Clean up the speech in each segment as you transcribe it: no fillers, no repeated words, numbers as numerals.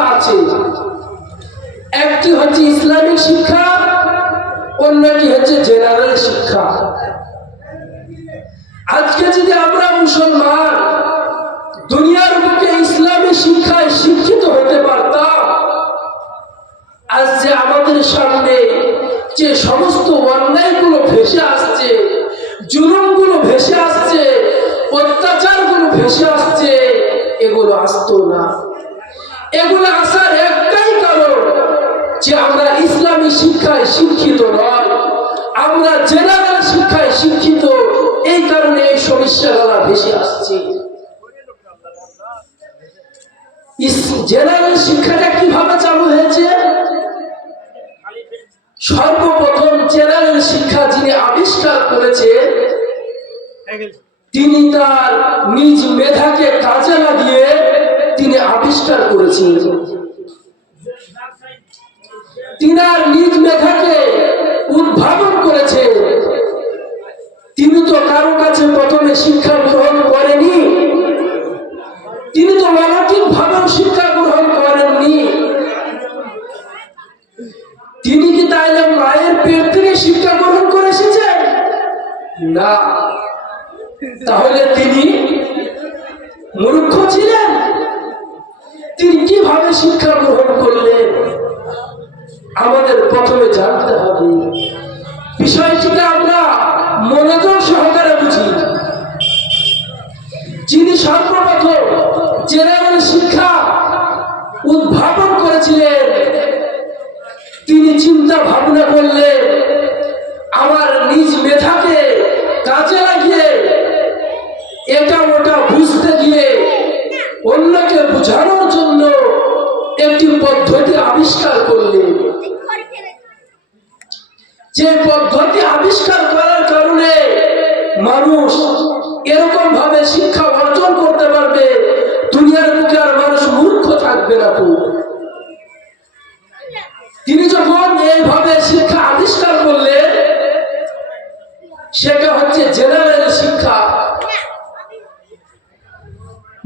শিক্ষা আছে, একটি হচ্ছে ইসলামিক শিক্ষা, অন্যটি হচ্ছে জেনারেল শিক্ষা। আজকে যদি আমরা মুসলমান দুনিয়ার বুকে ইসলামী শিক্ষায় শিক্ষিত হতে পারতাম, আজ যে আমাদের সামনে যে সমস্ত অন্যায়গুলো ভেসে আসছে, জুলুমগুলো ভেসে আসছে, অত্যাচারগুলো ভেসে আসছে, এগুলো আসতো না। এগুলো আসার একটাই কারণ যে আমরা ইসলামী শিক্ষায় শিক্ষিত নয়, আমরা জেনারেল শিক্ষায় শিক্ষিত। এই কারণে এই সমস্যাগুলো ভেসে আসছে। জেনারেল শিক্ষাটা কিভাবে চালু হয়েছে? সর্বপ্রথম জেনারেল শিক্ষা যিনি আবিষ্কার করেছে, তিনি তার নিজ মেধাকে কাজে লাগিয়ে তিনি আবিষ্কার করেছেন। তিনার নিজ মেধাকে উদ্ভাবন করেছে। তিনি তো কারো কাছে প্রথমে শিক্ষা গ্রহণ করেনি, তিনি তো অলৌকিক ভাবেও শিক্ষা গ্রহণ করেননি। তিনি কি তাইলে মায়ের পেট থেকে শিক্ষা গ্রহণ করে এসেছেন? না। তাহলে তিনি মূর্খ ছিলেন? তিনি কিভাবে শিক্ষা গ্রহণ করলেন? আমাদের প্রথমে জানতে হবে, বিষয়টিকে আমরা মনোযোগ সহকারে বুঝি। যিনি সর্বপ্রথম জেনারেল শিক্ষা উদ্ভাবন করেছিলেন, তিনি চিন্তা ভাবনা করলেন, আমার নিজ মেধাকে কাজে লাগিয়ে এটা ওটা বুঝতে গিয়ে অন্যকে বোঝানোর জন্য একটি পদ্ধতি আবিষ্কার করলেন। যে পদ্ধতি আবিষ্কার করার কারণে মানুষ এরকম ভাবে শিক্ষা অর্জন করতে পারবে, দুনিয়ার বুকে আর মানুষ মূর্খ থাকবে না। তিনি যখন এইভাবে শিক্ষা আবিষ্কার করলেন, সেটা হচ্ছে জেনারেল শিক্ষা।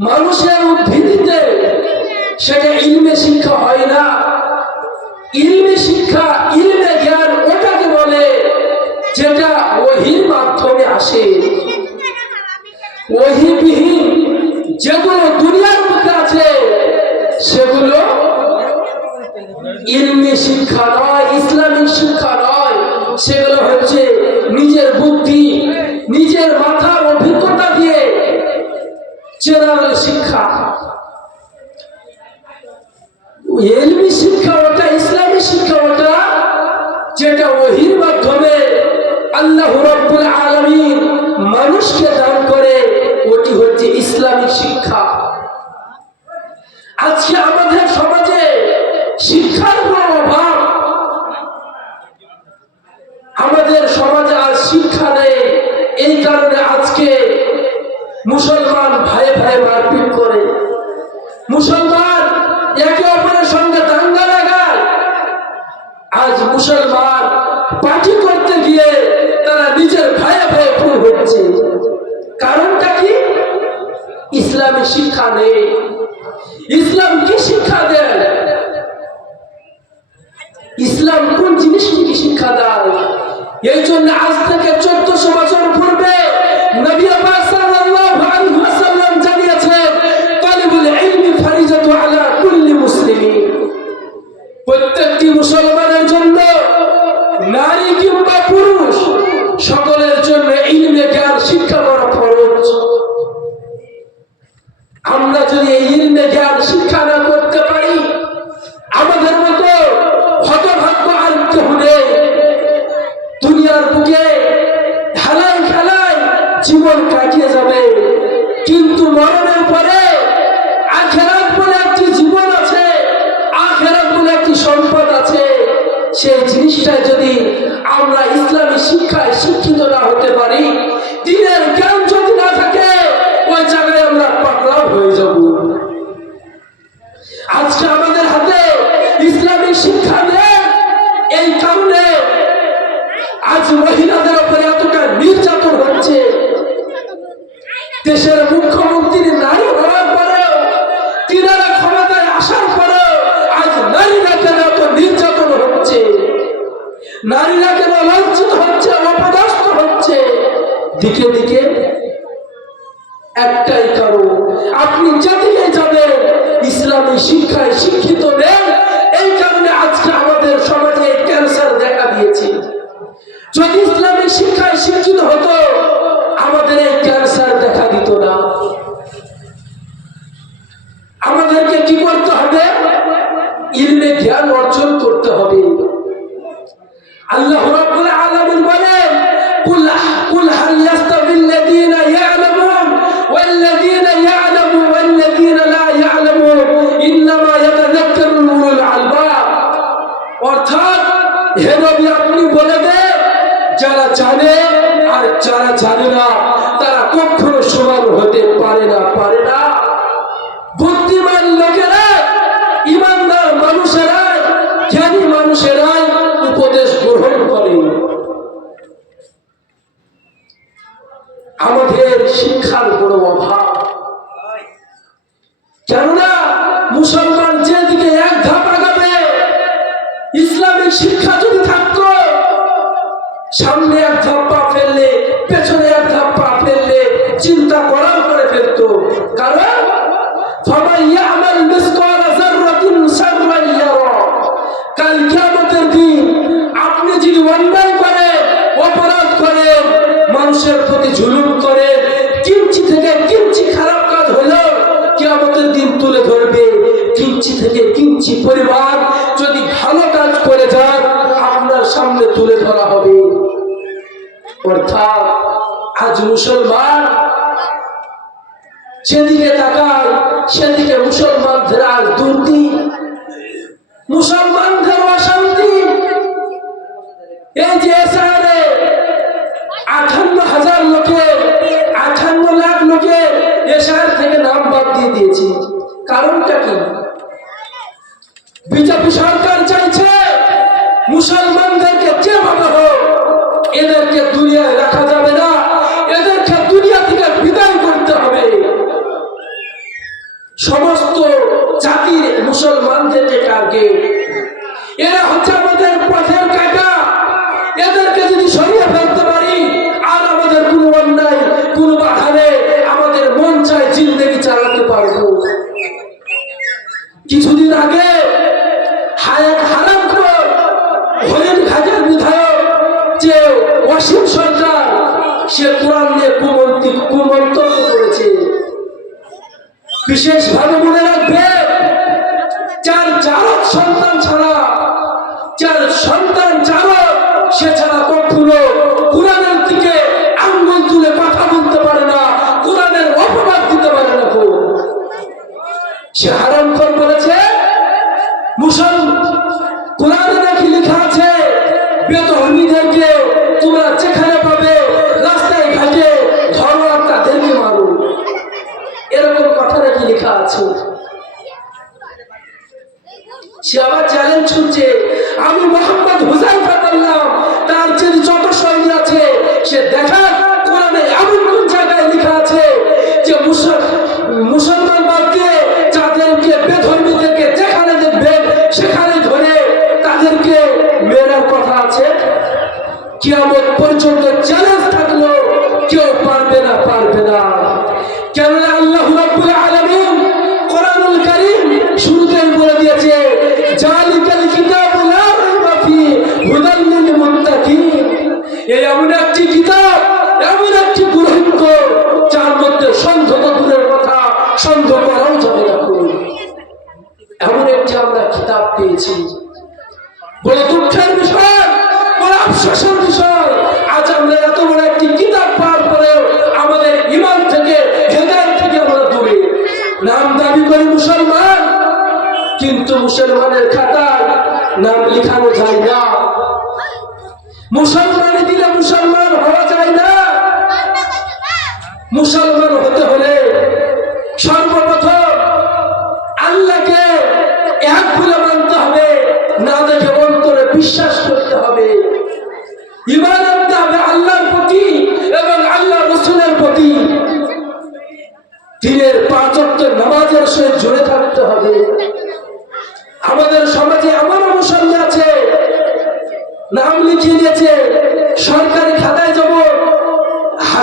মানুষের উদ্ভিদিতে সেটা ইলমে শিক্ষা হয় না। ইলমে শিক্ষা, ইলমে জ্ঞান ওটাকে বলে যেটা ওহীর মাধ্যমে আসে। ওহীবিহীন যেগুলো দুনিয়ার মধ্যে আছে সেগুলো ইলমি শিক্ষা নয়, ইসলামিক শিক্ষা নয়। সেগুলো হচ্ছে নিজের বুদ্ধি, নিজের মাথার অভিজ্ঞতা দিয়ে জেনারেল শিক্ষা। ইলমি শিক্ষা ওটা, ইসলামী শিক্ষা ওটা যেটা ওহীর মাধ্যমে আল্লাহ রাব্বুল আলামিন মানুষকে দান করে, ওটি হচ্ছে ইসলামিক শিক্ষা। আজকে আমাদের সমাজে শিক্ষার বড় অভাব। আমাদের সমাজে আজ শিক্ষা নেই, এই কারণে আজকে মুসলমান ভাই ভাই মারপিট করে, মুসলমান একে অপরের সঙ্গে দাঙ্গা লাগায়। আজ মুসলমান পার্টি করতে গিয়ে তারা নিজের ভাই ভাই খুন হচ্ছে। কারণটা কি? ইসলামী শিক্ষা নেই। ইসলাম কি শিক্ষা দেয়? ইসলাম কোন জিনিসটিকে শিক্ষা দেয়? এই জন্য আজ থেকে 1400 বছর পূর্বে নবী পাক সাল্লাল্লাহু আলাইহি ওয়াসাল্লাম জানিয়েছেন, তালিবুল ইলমি ফারিজাতু আলা কুল্লি মুসলিমিন। প্রত্যেকটি মুসলমানের জন্য, নারী কিংবা পুরুষ, সকলের জন্য ইলমে জ্ঞান শিক্ষা করা ফরজ। আমরা যদি এই ইলমে জ্ঞান শিক্ষা না করতে পারি, আমাদের মতো হতভাগ্য আর কেউ নেই। দুনিয়ার বুকে খেলায় খেলায় জীবন কাটিয়ে যাবে, কিন্তু মরণের পরে আখিরাত বলে একটি জীবন আছে, আখিরাত বলে একটি সম্পদ আছে। সেই জিনিসটা যদি আমরা ইসলামী শিক্ষায় শিক্ষিত না হতে পারি, দ্বীনের জ্ঞান যদি না থাকে, ওই জায়গায় আমরা পাগলা হয়ে যাব। আজকে আমাদের হাতে ইসলামী শিক্ষা নেই, এই কারণে আজ মহিলাদের উপরে এতটা নির্যাতন হচ্ছে। দেশের মুখ্যমন্ত্রী নারী হওয়ার পরেও, তিনারা ক্ষমতায় আসার পরেও নারীরা কেন লাঞ্ছিত হচ্ছে, অপদস্থ হচ্ছে দিকে দিকে? একটাই কারণ, আপনি যেদিকে যাবেন ইসলামী শিক্ষায় শিক্ষিত নেন। এই কারণে আজকে আমাদের সমাজে ক্যান্সার দেখা দিয়েছে। যদি ইসলামী শিক্ষায় শিক্ষিত হতো আমাদের এই ক্যান্সার দেখা দিত না। আমাদেরকে কি করতে হবে? ইলমে জ্ঞান অর্জন করতে হবে। আল্লাহ রাব্বুল আলামিন বলেন, কুল হাল ইয়াস্তাবিল্লাযীনা ইয়া'লামুন ওয়াল্লাযীনা ইয়া'লামু ওয়াল্লাযীনা লা ইয়া'লামুন ইন্নামা ইয়াতাযাক্কারুল উলুল আলবাব। অর্থাৎ হে নবী আপনি বলে দেন, যারা জানে আর যারা জানে না তারা কখনো সমান হতে পারে না। বুদ্ধিমান লোকেরা, ইমানদার মানুষেরাই, জ্ঞানী মানুষেরাই উপদেশ গ্রহণ করে। আমাদের শিক্ষার বড় অভাব। কেননা মুসলমান যেদিকে এক ধাপ আগাবে, ইসলামিক শিক্ষা যদি থাকতো, সামনে এক ধাপ পা ফেললে পেছনে এক ধাপ পা ফেললে চিন্তা করার করে ফেলতো। কারণ কাল কিয়ামতের দিন আপনি যদি অন্যায় করেন, অপরাধ করেন, মানুষের প্রতি জুলুম করেন, কিঞ্চি থেকে কিঞ্চি খারাপ কাজ হলো কিয়ামতের দিন তুলে ধরবে। কিঞ্চি থেকে কিঞ্চি পরিমাণ যদি ভালো কাজ করে যান আপনার সামনে তুলে ধরা হবে। অর্থাৎ আজ মুসলমান সেদিকে তাকায়, সেদিকে মুসলমানদের আজ দুর্নীতি, মুসলমানদের অশান্তি। এই যে শহরে 58,000 লোকের 58 লাখ লোকের এ শহর থেকে নাম বাদ দিয়ে দিয়েছে। কারণটা কি? বিজেপি সরকার চাইছে মুসলমানদেরকে যেভাবে হোক এদেরকে দুনিয়ায় রাখা যাবে না, এদেরকে দুনিয়া থেকে বিদায় করতে হবে। সমস্ত জাতির মুসলমানদেরকে টার্গেট। এরা হচ্ছে আমাদের পথের কাঁটা। এদেরকে যদি সরিয়ে ফেলতে পারি আর আমাদের কোনো অন্যায়, কোনো বাধা নেই, আমাদের মন চায় জিন্দেগি চালাতে পারবো। কিছুদিন আগে হারামখোর হরিণঘাটের বিধায়ক যে ওয়াসিম সরকার, সে কোরআন নিয়ে কুমন্তব্য করেছে। বিশেষভাবে মনে রাখবে, যার জারদ সন্তান ছাড়া, যার সন্তান জারদ, সে ছাড়া কখনো কোরআনের দিকে আঙ্গুল তুলে কথা বলতে পারে না, কোরআনের অপবাদ দিতে পারে না। সে হারামখোর বলেছে কোরআনে নাকি লেখা আছে বেধর্মীদেরকে তোমরা যেখানে পাবে রাস্তায় ঘাটে ধরো আর তাদেরকে মারো। এরকম কথা নাকি লেখা আছে। সে আবার চ্যালেঞ্জ ছুটছে, আমি মোহাম্মদ হুযায়ফা বললাম, তার যে যত সৈন্য আছে সে দেখার কোরআনে এমন কোন জায়গায় লেখা আছে যে মুসলমান বাদকে যাদেরকে বেধর্মীদেরকে যেখানে দেখবেন সেখানে ধরে তাদেরকে মেরার কথা আছে। কিয়ামত পর্যন্ত চ্যালেঞ্জ থাকলো, কেউ পারবে না। কেননা আল্লাহ রাব্বুল আলামিন কোরআনুল কারীম শুরুতেই বলে দিয়েছে, জালিকাল কিতাবু লা রাইবা ফিহি হুদাল লিল মুত্তাকিন। এই এমন একটি কিতাব, এমন একটি গ্রন্থ যার মধ্যে সন্দেহ দূরের কথা, সন্দেহ করাও যাবে না। এমন একটি আমরা কিতাব পেয়েছি। বড় দুঃখের বিষয়, বড় আফসোসের বিষয়, আজ আমরা এত বড় একটি কিতাব পাওয়ার পরেও আমাদের ঈমান থেকে, হেদায়েত থেকে আমরা দূরে। নাম দাবি করি মুসলমান, কিন্তু মুসলমানের খাতায় নাম লেখানো যায় না। মুসলমানি দিলে মুসলমান হওয়া যায় না। মুসলমান হতে হলে সর্বপ্রথম আল্লাহকে এক বলে মানতে হবে, না দেখে অন্তরে বিশ্বাস করতে হবে, ঈমান আনতে হবে আল্লাহর প্রতি এবং আল্লাহ রাসূলের প্রতি। দিনের 5 ওয়াক্ত নামাজের সহিত জুড়ে থাকতে হবে। আমাদের সমাজে এমন মুসল্লি আছে নাম লিখিয়ে দিয়েছে, সরকারি খাতায় যেমন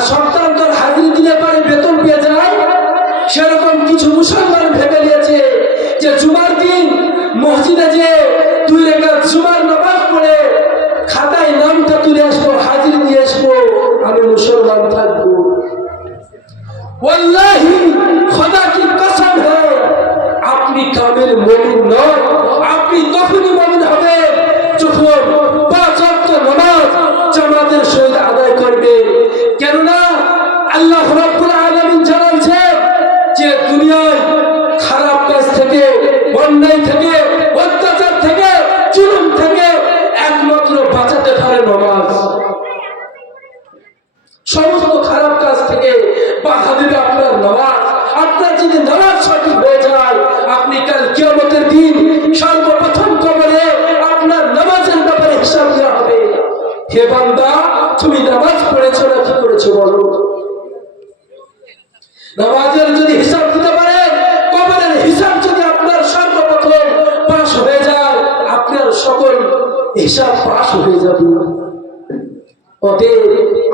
সপ্তাহান্তর হাজিরি দিলে পারে বেতন পেয়ে যায়, সেরকম কিছু মুসলমান ভেবে নিয়েছে যে জুমার দিন মসজিদে যে 2 রাকাত জুমার নামাজ পড়ে খাতায় নামটা তুলে আসবো, হাজিরি দিয়ে আসবো, আমি মুসলমান থাকবো। ওয়াল্লাহি খোদা কি কসম है, আপনি কামেল মুমিন নন। আপনি তখনই মুমিন হবে যখন 5 ওয়াক্ত নামাজ জামাতের সহিত আদায় করবে। কেননা আল্লাহ রাব্বুল আলামিন জানাচ্ছেন যে দুনিয়ায় খারাপ কাজ থেকে, অন্যায় থেকে, অত্যাচার থেকে, জুলুম থেকে একমাত্র বাঁচাতে পারে নামাজ। সমস্ত খারাপ কাজ থেকে বাধা দেবে আপনার নামাজ। আপনার যদি নামাজ সঠিক হয়ে যায়, আপনি কাল কিয়ামতের দিন সর্বপ্রথম কবরে আপনার নামাজের ব্যাপারে হিসাব দেওয়া হবে। হে বান্দা, তুমি নামাজ পড়েছো না কি করেছো বলো? নামাজের যদি হিসাব দিতে পারেন, কবরের হিসাব যদি আপনার সর্বপ্রথম পাশ হয়ে যায়, আপনার সকল হিসাব পাশ হয়ে যাবে। অতএব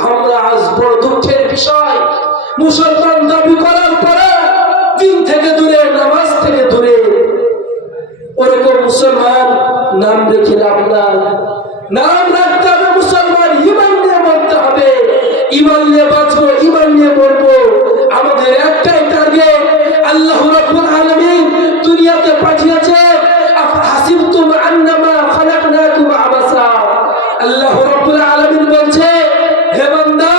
আমরা আজ বড় দুঃখের বিষয়, মুসলমান দাবি করার পরে দিন থেকে দূরে, নামাজ থেকে দূরে। ওরকম মুসলমান নাম রেখে লাভ নাই। নাম রাখতে হবে মুসলমান, ইমান নিয়ে মরতে হবে। ইমান নিয়ে বাঁচবো, ইমান নিয়ে মরবো। আমাদের একটাই টার্গেট, আল্লাহ রাব্বুল আলামিন দুনিয়াতে পাঠিয়েছে আফহাসিবতুম আন্নামা খালাকনাকুম আবাসা। আল্লাহ রাব্বুল আলামিন বলছে, হে বান্দা,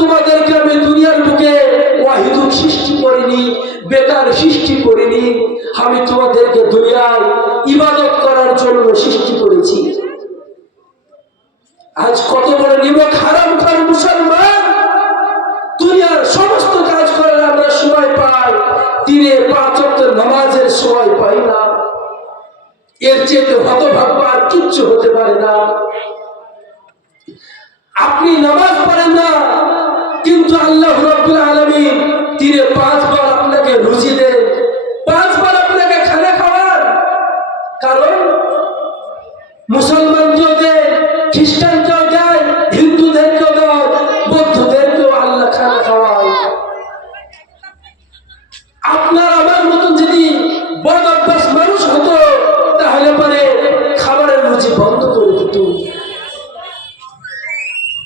তোমাদেরকে আমি দুনিয়ার বুকে ওয়াহিদুন সৃষ্টি করিনি, বেকার সৃষ্টি করিনি। আমি তোমাদেরকে দুনিয়ায় ইবাদত করার জন্য সৃষ্টি করেছি। আজ কত বড় নিমক হারামখোর মুসলমান, দুনিয়ার সমস্ত কাজ করার আমরা সময় পাই, দিনে 5 ওয়াক্ত নামাজের সময় পাই না। এর চেয়ে হতভাগ্য আর কিচ্ছু হতে পারে না। আপনি নামাজ পড়েন না, কিন্তু আল্লাহ রাব্বুল আলামিন দিনে 5 বার আপনাকে রুজি দেন, 5 বার আপনাকে খানা খাওয়ান। কারণ মুসলমানকেও দেয়, খ্রিস্টানকেও দেয়, হিন্দুদেরকেও দেয়, বৌদ্ধদেরকেও আল্লাহ খানা খাওয়ায়। আপনার আমার মতন যদি বদ অভ্যাস মানুষ হতো, তাহলে পরে খাবারের রুচি বন্ধ করে দিত।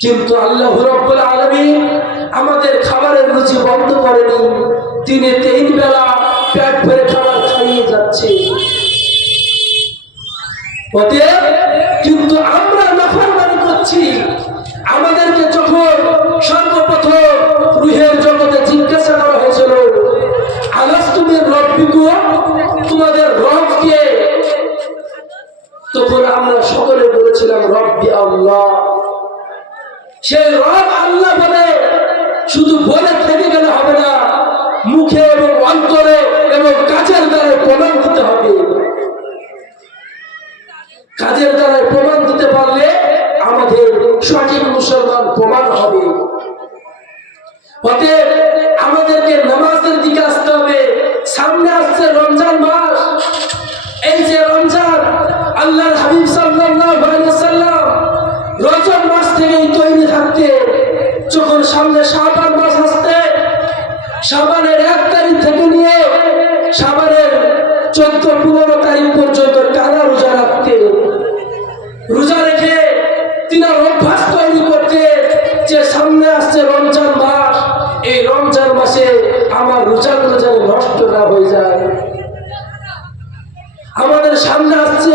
কিন্তু আল্লাহ রাব্বুল আলামিন আমাদের খাবারের রুচি বন্ধ করেনি। দিনে 3 বেলা পেট ভরে খাবার খাইয়ে যাচ্ছে। অতএব কিন্তু আমরা নাফরমানি করছি। আমাদেরকে যখন সর্বপ্রথম রুহের জগতে জিজ্ঞাসা করা হয়েছিল, আলাস্তু বিরব্বিকুম, তোমাদের রব কে? তখন আমরা সকলে বলেছিলাম রব্বি আল্লাহ। সেই রব আল্লাহ বলে শুধু বলে থেকে গেলে হবে না, মুখে এবং অন্তরে এবং কাজের দ্বারা প্রমাণ দিতে হবে। কাজের দ্বারা প্রমাণ দিতে পারলে আমাদের সঠিক মুসলমান প্রমাণ হবে। অতএব আমাদেরকে নামাজের দিকে আসতে হবে। সামনে আসছে রমজান মাস। এই যে রমজান, আল্লাহর হাবিব সাল্লাল্লাহু আলাইহি ওয়াসাল্লাম রজব মাস থেকেই তৈরি থাকতে, যখন সামনে শাবান মাস আসতে, শাবানের 1 তারিখ থেকে নিয়ে শাবানের 14-15 তারিখ পর্যন্ত টানা রোজা রাখতে, রোজা রেখে তিনার অভ্যাস তৈরি করতে যে সামনে আসছে রমজান মাস, এই রমজান মাসে আমার রোজাগুলো যেন নষ্ট না হয়ে যায়। আমাদের সামনে আসছে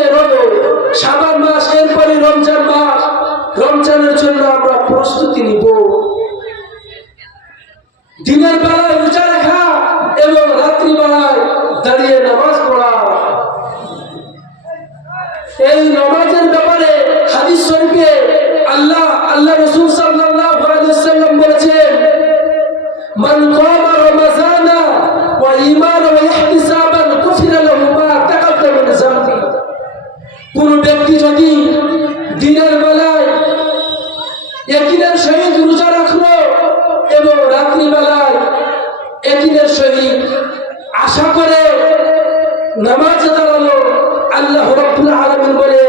শাবান মাস, এরপরে রমজান মাস। রমজানের জন্য আমরা প্রস্তুতি নিব। দিনের বেলায় রোজা রাখা এবং রাত্রি বেলায় দাঁড়িয়ে নামাজ পড়া। এই নামাজের ব্যাপারে হাদিস শরীফে আল্লাহ রাসূল সাল্লাল্লাহু আলাইহি ওয়াসাল্লাম বলেছেন, মান কামা রমাযানা ওয়া ঈমানান ওয়া ইহতিসাবান গুফিরা লাহু মা তাকাদ্দামা মিন যামবি। কোন ব্যক্তি যদি দিনের বেলায় ইয়াকিনের সহিত রোজা রাখলো এবং রাত্রি বেলায় ইয়াকিনের সহিত আশা করে নামাজে দাঁড়ালো, আল্লাহ রাব্বুল আলামিন বলে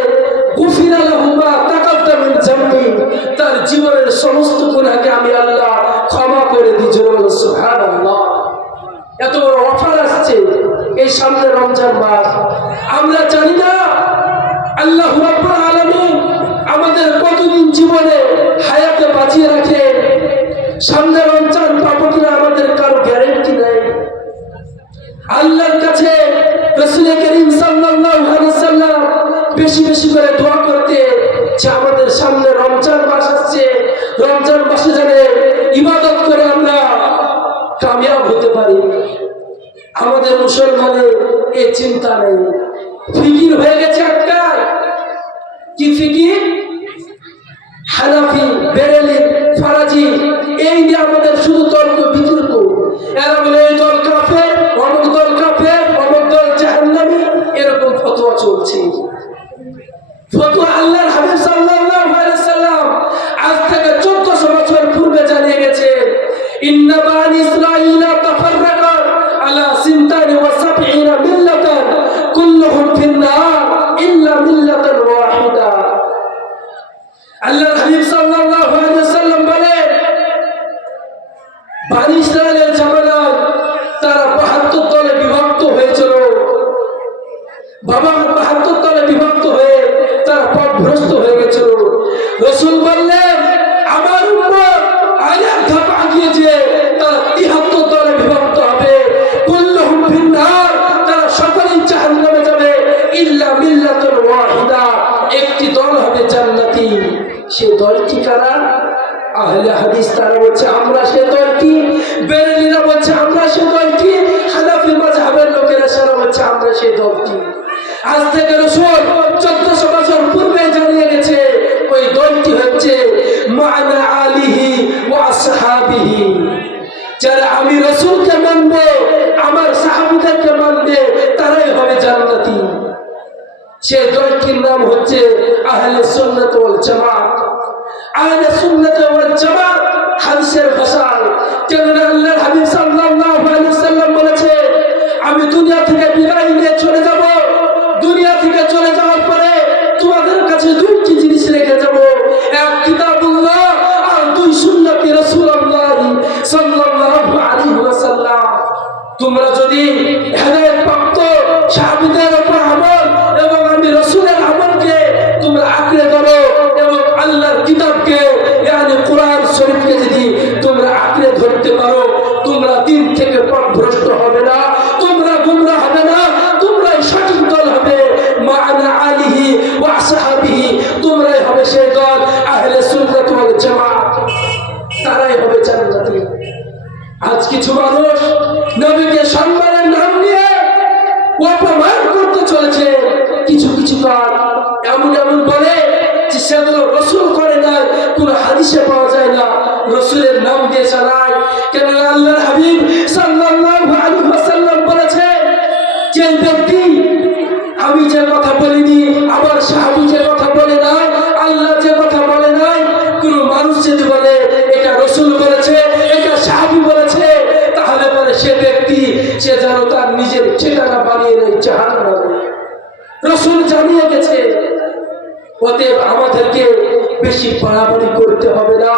গুফিরা লাহু মা তাকাদ্দামা সামনে রমজান মাস, আমরা জানি না আল্লাহ রাব্বুল আলামিন আমাদের কতদিন জীবনে হায়াতে বাঁচিয়ে রাখে। সামনে রমজান পাবো কিনা আমাদের কারো গ্যারেন্টি নাই। আল্লাহর কাছে রাসূল করিম সাল্লাল্লাহু আলাইহি ওয়াসাল্লাম বেশি বেশি করে দোয়া করতে যে আমাদের সামনে রমজান মাস আসছে, রমজান মাসে যেন ইবাদত করে আমরা কামিয়াব হতে পারি। আমাদের মুসলমানের এই চিন্তা নেই, ফিকির হয়ে গেছে একটা। কি ফিকির? হানাফি, বেরেলি, ফারাজি, এই নিয়ে আমাদের শুধু তর্ক বিতর্ক। এরা বলে এই দল কাফের, অমুক দল কাফের, অমুক দল জাহান্নামী, এরকম ফতোয়া চলছে। ফতোয়া আল্লাহর হাবিব সাল্লাল্লাহু আলাইহি ওয়াসাল্লাম আজ থেকে 1400 বছর পূর্বে জানিয়ে গেছে, ইন্না বানি ইসরাঈলা তাফাররাকা আলা সিনতানি ওয়া সাবঈনা মিল্লাতান কুল্লুহুম ফিন-নার ইল্লা মিল্লাতান ওয়াহিদা। আল্লাহর হাবিব সাল্লাল্লাহু আলাইহি ওয়াসাল্লাম বলেন, বানি ইসরাঈলের জামানায় তারা 72 দলে বিভক্ত হয়েছিল। বাবা 72 দলে বিভক্ত হয়ে তারা পথভ্রষ্ট হয়ে গেছিল। রাসূল বললেন, আমার উম্মত আরেক ধাপ এগিয়ে যে তারা 73 দলে বিভক্ত হবে। কুল্লুহুম ফিন-নার, তারা সকলেই জাহান্নামে যাবে, ইল্লা মিল্লাতুন ওয়াহিদা, একটি দল হবে জান্নাতি। সে দলটি কারা? আহলে হাদিস তারা বলছে আমরা সে দলটি, বেরেলিরা বলছে আমরা সে দলটি, হানাফি মাযহাবের লোকেরা সারা বলছে আমরা সে দলটি। আজ থেকে রাসূল 1400 বছর পূর্বে জানিয়ে গেছে ওই দলটি হচ্ছে মা'না আলিহি ওয়া আসহাবিহি। যারা আমি রাসূলকে মানবে, আমার সাহাবীদেরকে মানবে, তারাই হবে জান্নাতি। সেই দলটির নাম হচ্ছে আহলে সুন্নাত ওয়াল জামাত। আহলে সুন্নাত ওয়াল জামাত হাদিসের ভাষায়, কেননা আল্লাহর হাবিব সাল্লাল্লাহু আলাইহি ওয়াসাল্লাম বলেছে, আমি দুনিয়া থেকে বিদায় নিয়ে চলে যাব, দুনিয়া থেকে চলে যাওয়ার পরে তোমাদের কাছে দুটি জিনিস রেখে যাব, এক কিতাবুল্লাহ আর দুই সুন্নতে রাসূলুল্লাহ সাল্লাল্লাহু আলাইহি ওয়াসাল্লাম। তোমরা যদি হেদায়েত প্রাপ্ত সাহাবীদের উপর আমল এবং আমি রাসূলের আমলকে তোমরা আঁকড়ে ধরো এবং আল্লাহর কিতাবকে ইয়ানি কোরআন শরীফকে যদি তোমরা আঁকড়ে ধরতে পারো, তোমরা দিন থেকে পথভ্রষ্ট হবে না, তোমরা গুমরাহ হবে না, তোমরাই সঠিক দল হবে। মা'না আলিহি ওয়া আসহাবিহি, তোমরাই হবে সেই দল আহলে সুন্নাত ওয়াল জামাত, তারাই হবে জান্নাতি। আজ কিছু মানুষ নবীকে সম্মানের নাম নিয়ে অপমান করতে চলেছে। কিছু কিছু কাজ এমন এমন বলে যে সেগুলো রাসূল করে না, কোনো হাদিসে পাওয়া যায় না, রাসূলের নাম দিয়ে চালায়। কেন আল্লাহর হাবিব সাল্লাল্লাহু আলাইহি ওয়াসাল্লাম বলেছে, যে ব্যক্তি আমি যে কথা বলিনি, আমার সাহাবী যে কথা বলে না, আল্লাহ যে কথা বলে নাই, কোনো মানুষ যদি বলে এটা রাসূল বলেছে, এটা সাহাবী বলেছে, তাহলে পরে সে ব্যক্তি সে যেন তার নিজের ঠিকানা বানিয়ে নেয় জাহান্নামে। রাসূল জানিয়ে গেছে। অতএব আমাদেরকে বেশি বাড়াবাড়ি করতে হবে না।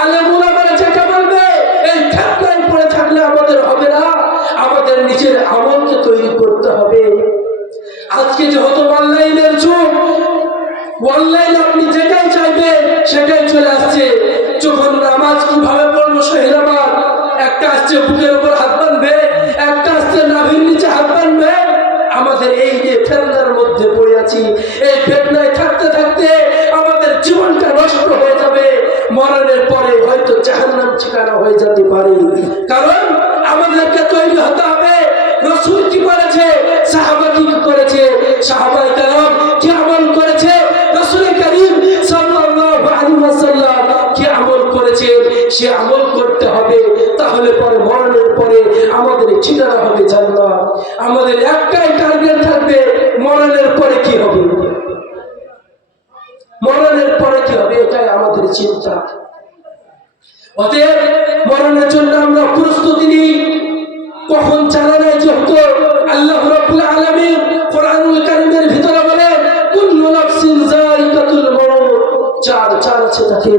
আলেম ওলামারা যেটা বলবে এই ঠান্ডায় পড়ে থাকলে আমাদের হবে না, আমাদের নিজের আমলকে তৈরি করতে হবে। আজকে যেহেতু অনলাইনের যুগ, অনলাইন আপনি যেটাই চাইবেন সেটাই চলে আসছে। যখন নামাজ কিভাবে পড়বো সহি নামাজ, একটা আসছে বুকের উপর হাত বাঁধবে, একটা আসছে নাভির নিচে হাত বাঁধবে। আমাদের এই যে ফেতনার মধ্যে পড়ে আছি, এই ফেতনায় থাকতে থাকতে আমাদের জীবনটা নষ্ট হয়ে যাবে। মরণের পরে হয়তো জাহান্নাম ঠিকানা হয়ে যেতে পারে। কারণ আমাদেরকে তৈরি হতে হবে। রাসূল কি করেছে, সাহাবা কি করেছে, সাহাবায়ে কেরাম কি আমল করেছে, রাসূল করিম সাল্লাল্লাহু আলাইহি ওয়াসাল্লাম কি আমল করেছে, সে আমল করতে হবে। তাহলে পরে মরণের পরে আমাদের ঠিকানা হবে জান্নাত। আমাদের একটাই টার্গেট থাকবে, মরণের পরে কি হবে, মরণের পরে কি হবে, এটাই আমাদের চিন্তা। অতএব মরণের জন্য আমরা প্রস্তুতি নিই। কখন জানা নাই, যেহেতু আল্লাহ রাব্বুল আলামিন কোরআনুল কারীমের ভিতরে বলেন কুল্লু নাফসিন যায়িকাতুল মউত, যার আছে তাকে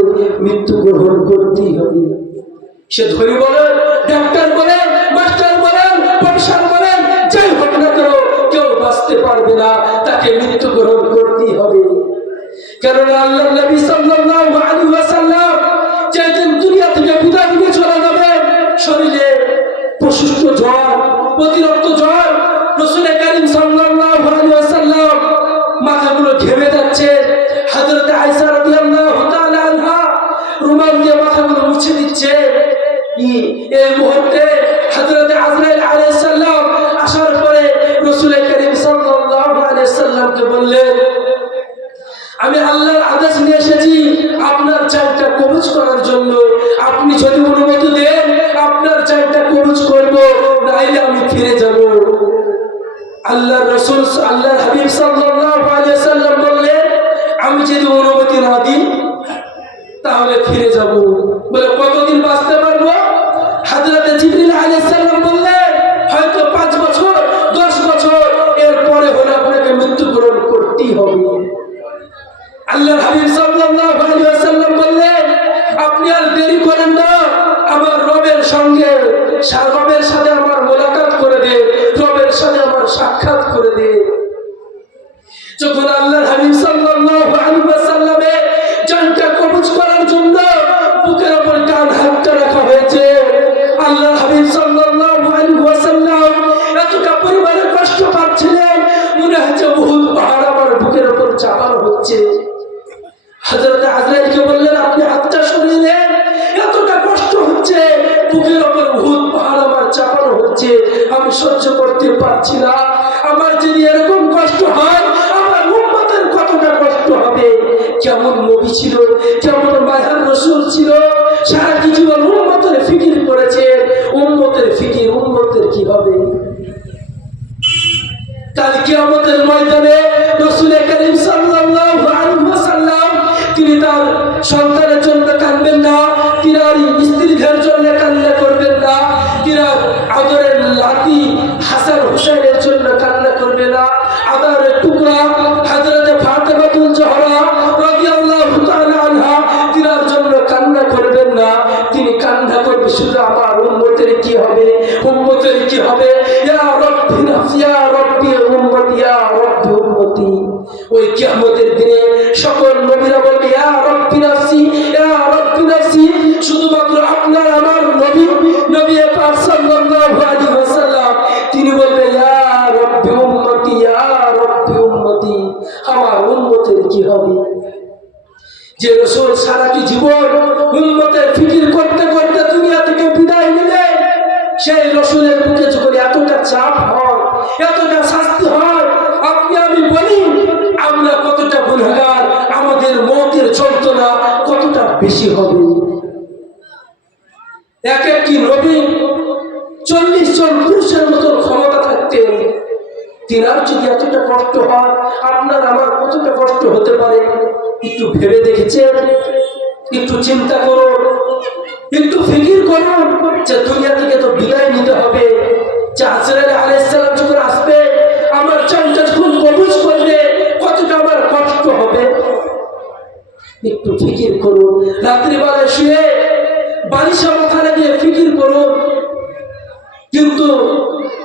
মৃত্যু গ্রহণ করতেই হবে। সে ধনী বলেন, ডাক্তার বলেন, মাস্টার বলেন, প্রফেসর বলেন, যাই হোক না কেননা আল্লাহ নবী সাল্লাল্লাহু আলাইহি ওয়াসাল্লাম যেদিন দুনিয়া থেকে বিদায় নিয়ে চলে যাবেন, শরীরে প্রশস্ত জ্বর, অতিরিক্ত জ্বর, রাসূল কারীম সাল্লাল্লাহু আলাইহি ওয়াসাল্লাম মাথাগুলো ঘেমে যাচ্ছে। হযরত আয়েশা রাদিয়াল্লাহু তাআলা আনহা রুমাল দিয়ে মাথাগুলো মুছে দিচ্ছে। এই মুহূর্তে হযরত আজরাইল আলাইহিস সালাম আসার পরে রাসূল কারীম সাল্লাল্লাহু আলাইহি সাল্লামকে বললেন, আমি আল্লাহর আদেশ নিয়ে এসেছি আপনার জানটা কবজ করার জন্য। আপনি যদি অনুমতি দেন আপনার জানটা কবজ করব, নাইলে আমি ফিরে যাব। আল্লাহর রাসূল আল্লাহর হাবিব সাল্লাল্লাহু আলাইহি সাল্লাম বললেন, আমি যদি অনুমতি না দিই তাহলে ফিরে যাব। বলে কতদিন বাঁচতে পারবো? হযরত জিবরিল আলাইহিস সালাম বললেন, হয়তো 5 বছর 10 বছর, এরপরে হলে আপনাকে মৃত্যুবরণ করতেই হবে। আল্লাহর হাবিব সাল্লাল্লাহু আলাইহি ওয়াসাল্লাম বললেন, আপনি আর দেরি করেন না, আমার রবের সাথে আমার মোলাকাত করে দে, রবের সাথে আমার সাক্ষাৎ করে দে। যখন আল্লাহর হাবিব সাল্লাল্লাহু আলাইহি ওয়াসাল্লামের জানটা কবজ করার জন্য বুকের উপর ডান হাতটা রাখা হয়েছে, আল্লাহর হাবিব সাল্লাল্লাহু আলাইহি ওয়াসাল্লাম এতটা পরিমাণে কষ্ট পাচ্ছিলেন, মনে হচ্ছে উহুদ পাহাড় আমার বুকের উপর চাপানো হচ্ছে। হযরত আজরাইলকে বললেন, আপনি হাতটা সরিয়ে দেন, এতটা কষ্ট হচ্ছে, বুকের উপর উহুদ পাহাড় আমার চাপানো হচ্ছে, আমি সহ্য করতে পারছি না। আমার যদি এরকম কষ্ট হয় আমার উম্মতের কতটা কষ্ট হবে। কেমন নবী ছিল, কেমন মায়ার রাসূল ছিল, সারা জীবন উম্মতের ফিকির করেছেন। উম্মতের ফিকির, উম্মতের কি হবে? কাল কিয়ামতের ময়দানে রাসূল কারীম সাল্লাল্লাহু আলাইহি ওয়াসাল্লাম তিনি তার সন্তানের জন্য কাঁদবেন না, তিনি স্ত্রীদের জন্য কান্না করবেন না, তিনি আদরের লাতি হাসান হুসাইনের জন্য কান্না করবে না, আদরের টুকরা হযরত ফাতেমাতুল জোহরা রাদিয়াল্লাহু তাআলা আনহা তিনার জন্য কান্না করবেন না। তিনি কান্না করবে শুধু আমার উম্মতের কি হবে, উম্মতের কি হবে। ইয়া রাব্বি নাফসি, ইয়া রাব্বি উম্মতি, ইয়া রাব্বি উম্মতি। ওই কিয়ামতের দিনে সকল নবীরা বলবে, ইয়া রাব্বি নাফসি, ইয়া রাব্বি নাফসি। শুধুমাত্র আপনার আমার নবী পাক সাল্লাল্লাহু আলাইহি ওয়াসাল্লাম তিনি বলবেন, ইয়া রাব্বি উম্মতি, ইয়া রাব্বি উম্মতি। আমার উম্মতের কি হবে? যে রাসূল সারাটি জীবন উম্মতের ফিকির করতে করতে দুনিয়া থেকে বিদায় নিলেন, সেই রাসূলের বুকে যখন এতটা চাপ হয়, এতটা শাস্তি হয়, আপনি আমি বলি আমরা কতটা গুনাহগার, আমাদের মওতের যন্ত্রণা কতটা বেশি হবে। এক একটি নবী 40 জন পুরুষের মতো ক্ষমতা থাকতেন, তিনার যদি এতটা কষ্ট হয় আপনার আমার কতটা কষ্ট হতে পারে একটু ভেবে দেখেছেন? একটু চিন্তা করুন, একটু ফিকির করুন যে দুনিয়া থেকে তো বিদায় নিতে হবে। যে আজরাইল আলাইহিস সালাম যখন আসবে, আমার জানটা যখন কবজ করবে, কতটা আমার কষ্ট হবে একটু ফিকির করুন। রাত্রিবেলা শুয়ে বালিশে মাথা লাগিয়ে ফিকির করুন। কিন্তু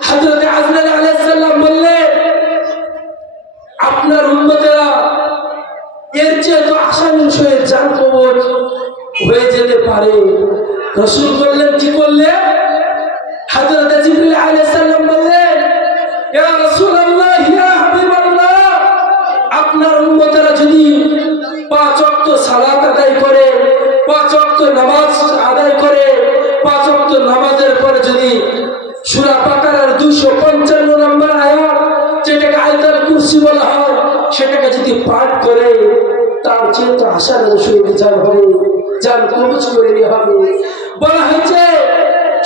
হযরত আজরাইল আলাইহিস সালাম বললেন, আপনার উম্মতেরা এর চেয়ে তো আসান বিষয়ে জান কবজ হয়ে যেতে পারে। রাসূল বললেন, কি করলে? হযরত জিবরিল আলাইহিস সালাম বললেন, ইয়া রাসূলুল্লাহ, ইয়া হাবিবাল্লাহ, আপনার উম্মতেরা যদি 5 ওয়াক্ত সালাত আদায় করে, 5 ওয়াক্ত নামাজ আদায় করে, 5 ওয়াক্ত নামাজের পরে যদি সূরা বাকারার 255 নম্বর আয়াত, যেটাকে আয়াতুল কুরসি বলা হয়, সেটাকে যদি পাঠ করে, তার চেয়ে তো আশার রসুলের জান হবে, জান কবজ করে নেওয়া হবে। বলা হয়েছে,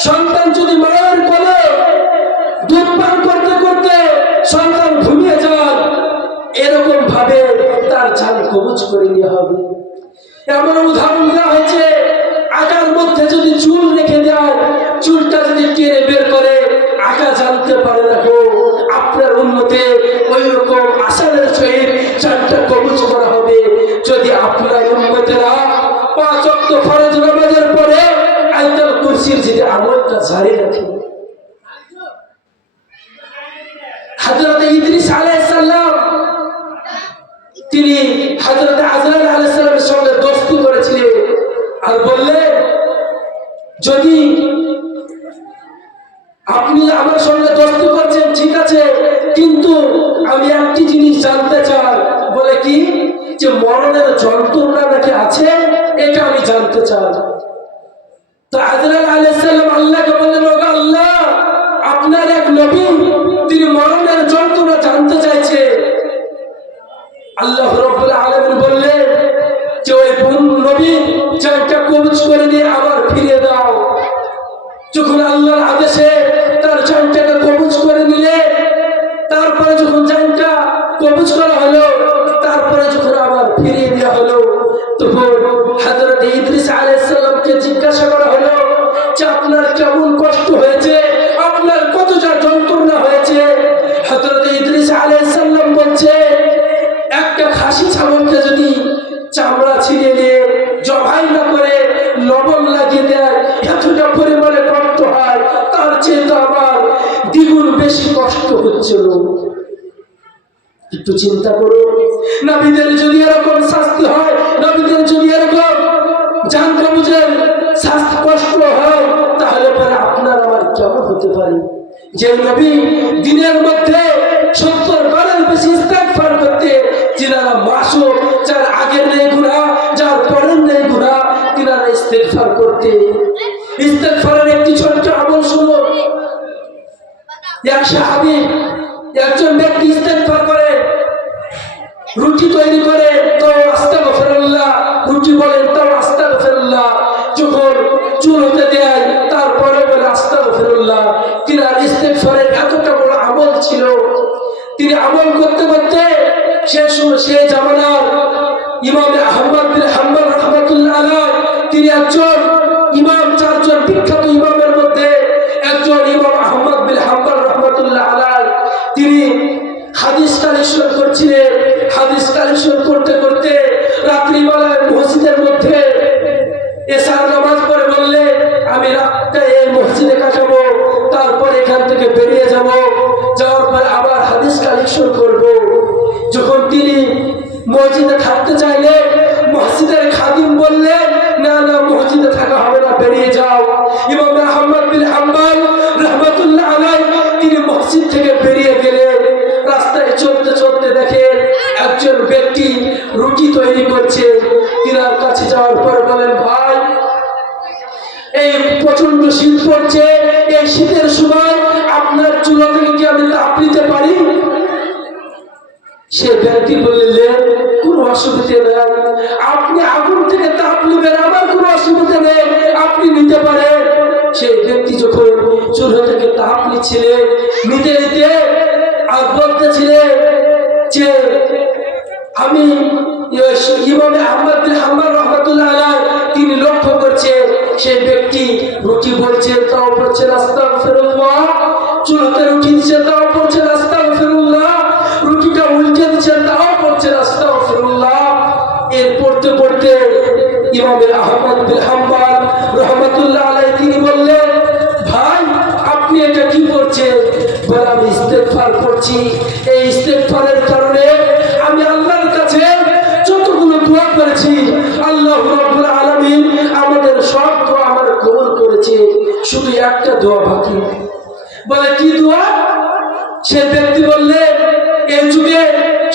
সন্তান যদি মায়ের কোলে দুধ পান করতে করতে সন্তান ঘুমিয়ে যান, এরকম ভাবে তার জান কবজ করে নেওয়া হবে। এমন উদাহরণ দেওয়া হয়েছে, আগার মধ্যে যদি চুল রেখে দেয়, চুলটা যদি টেনে বের করে, আগা জানতে পারে না গো, আপনার উন্নতে ওই রকম আসানের সহিত জানটা কবজ করা হবে যদি আপনার উম্মতেরা 5 ওয়াক্ত ফরজ নামাজের পরে আয়াতুল কুরসির যদি আমলটা জারি রাখে। হযরত ইদ্রিস আলাইহিস সালাম তিনি হযরত আজরাইল আলাইহিস সালামের সঙ্গে দোস্তি করেছিলেন আর বললেন, যদি আপনি আমার সঙ্গে দোস্তি করছেন ঠিক আছে, কিন্তু আমি একটি জিনিস জানতে চাই। বলে কি? যে মরণের যন্ত্রণা নাকি আছে, এটা আমি জানতে চাই। তো আজরাইল আলাইহিস সালাম আল্লাহকে বললেন, ও আল্লাহ, আপনার এক নবী তিনি মরণের যন্ত্রণা জানতে চাইছে। আল্লাহ রাব্বুল আলামিন বললেন যে ওই নবী জানটা কবজ করে নিয়ে আবার ফিরিয়ে দাও। যখন আল্লাহর আদেশে তার জানটাকে কবজ করে নিলে, তারপরে যখন জানটা কবজ করা হলো, তারপরে যখন আবার ফিরিয়ে দেওয়া হলো, তখন হযরত ইদ্রিস আলাইহিস সালামকে জিজ্ঞাসা করা হলো যে আপনার কেমন কষ্ট হয়েছে, আপনার কতটা যন্ত্রণা হয়েছে। হযরত ইদ্রিস আলাইহিস সালাম বলছে, একটা খাসি ছাগলকে যদি চামড়া ছিঁড়ে নিয়ে জবাই না করে লবণ লাগিয়ে দেয়, এতটা পরিমাণে কষ্ট হয়, তার চেয়ে তো আমার দ্বিগুণ বেশি কষ্ট হচ্ছিল। একটু চিন্তা করুন, নবীদের যদি এরকম শাস্তি হয়, নবীদের যদি এরকম জান কবজের শাস্তি কষ্ট হয়, তাহলে পরে আপনার আমার কেমন হতে পারে? যে নবী দিনের মধ্যে 70 বারের বেশি ইস্তেগফার করতে, যিনারা মাসুম, যার আগের নেই গুনাহ, যার পরের নেই গুনাহ, তিনারা ইস্তেগফার করতে। ইস্তেগফারের একটি ছোট্ট আমল শুনো। এক সাহাবী, একজন ব্যক্তি ইস্তেগফার করে, রুটি তৈরি করে, তো আস্তাগফিরুল্লাহ, রুটি বলেন তো আস্তাগফিরুল্লাহ, যখন চুল হতে দেয় তারপরে বলে আস্তাগফিরুল্লাহ। তিনার ইস্তেগফারের এতটা বড় আমল ছিল, তিনি আমল করতে করতে সে জামানার ইমাম আহমদ বিন হাম্বল রাহমাতুল্লাহ আলাইহি, তিনি একজন ইমাম, 4 জন বিখ্যাত ইমামের মধ্যে একজন ইমাম আহমদ বিন হাম্বল রাহমাতুল্লাহ আলাইহি। তিনি হাদিস কালেকশন করছিলেন। হাদিস কালেকশন করতে করতে রাত্রিবেলায় মসজিদের মধ্যে এশার নামাজ পড়ে বললে, আমি রাতটা এই মসজিদে কাটাবো, তারপর এখান থেকে বেরিয়ে যাব, যাওয়ার পরে আবার হাদিস কালেকশন করব। যখন তিনি মসজিদে থাকতে চাইলে, মসজিদের খাদিম বললেন, না না, মসজিদে থাকা হবে না, বেরিয়ে যাও। ইমাম আহমদ বিন হাম্বল রাহমাতুল্লাহ আলাইহি তিনি মসজিদ থেকে বেরিয়ে গেলেন। রাস্তায় চলতে চলতে দেখেন একজন ব্যক্তি রুটি তৈরি করছে। তিনার কাছে যাওয়ার পর বলেন, ভাই, এই প্রচন্ড শীত পড়ছে, এই শীতের সময় আপনার চুলা থেকে কি আমি তাপ নিতে পারি? সে ব্যক্তি বললেন, কোনো অসুবিধা নেই, আপনি আগুন থেকে তাপ নেবেন, আমার কোনো অসুবিধা নেই, আপনি নিতে পারেন। সেই ব্যক্তি যখন চুলা থেকে তাপ নিচ্ছিলেন, নিতে নিতে আর বলতেছিলেন যে আমি ইমাম আহমদ বিন হাম্বল রাহমাতুল্লাহ আলাইহি, তিনি লক্ষ্য করছে সেই ব্যক্তি রুটি বলছে, তাও পড়ছে আস্তাগফিরুল্লাহ, চুলাতে রুটি দিচ্ছে, তাও পড়ছে আস্তাগফিরুল্লাহ, রুটিটা উল্টে দিচ্ছে, তাও পড়ছে আস্তাগফিরুল্লাহ। এর পড়তে পড়তে ইমাম আহমদ বিন হাম্বল রাহমাতুল্লাহ আলাইহি তিনি বললেন, ভাই, আপনি এটা কি করছেন? বলে, আমি ইস্তেগফার করছি। এই ইস্তেগফারের কারণে আমি আল্লাহর কাছে যতগুলো দোয়া করেছি, আল্লাহ রাব্বুল আলামিন আমাদের সব দোয়া আমার কবুল করেছে, শুধু একটা দোয়া বাকি। বলে, কি দোয়া? সে ব্যক্তি বললেন, এই যুগে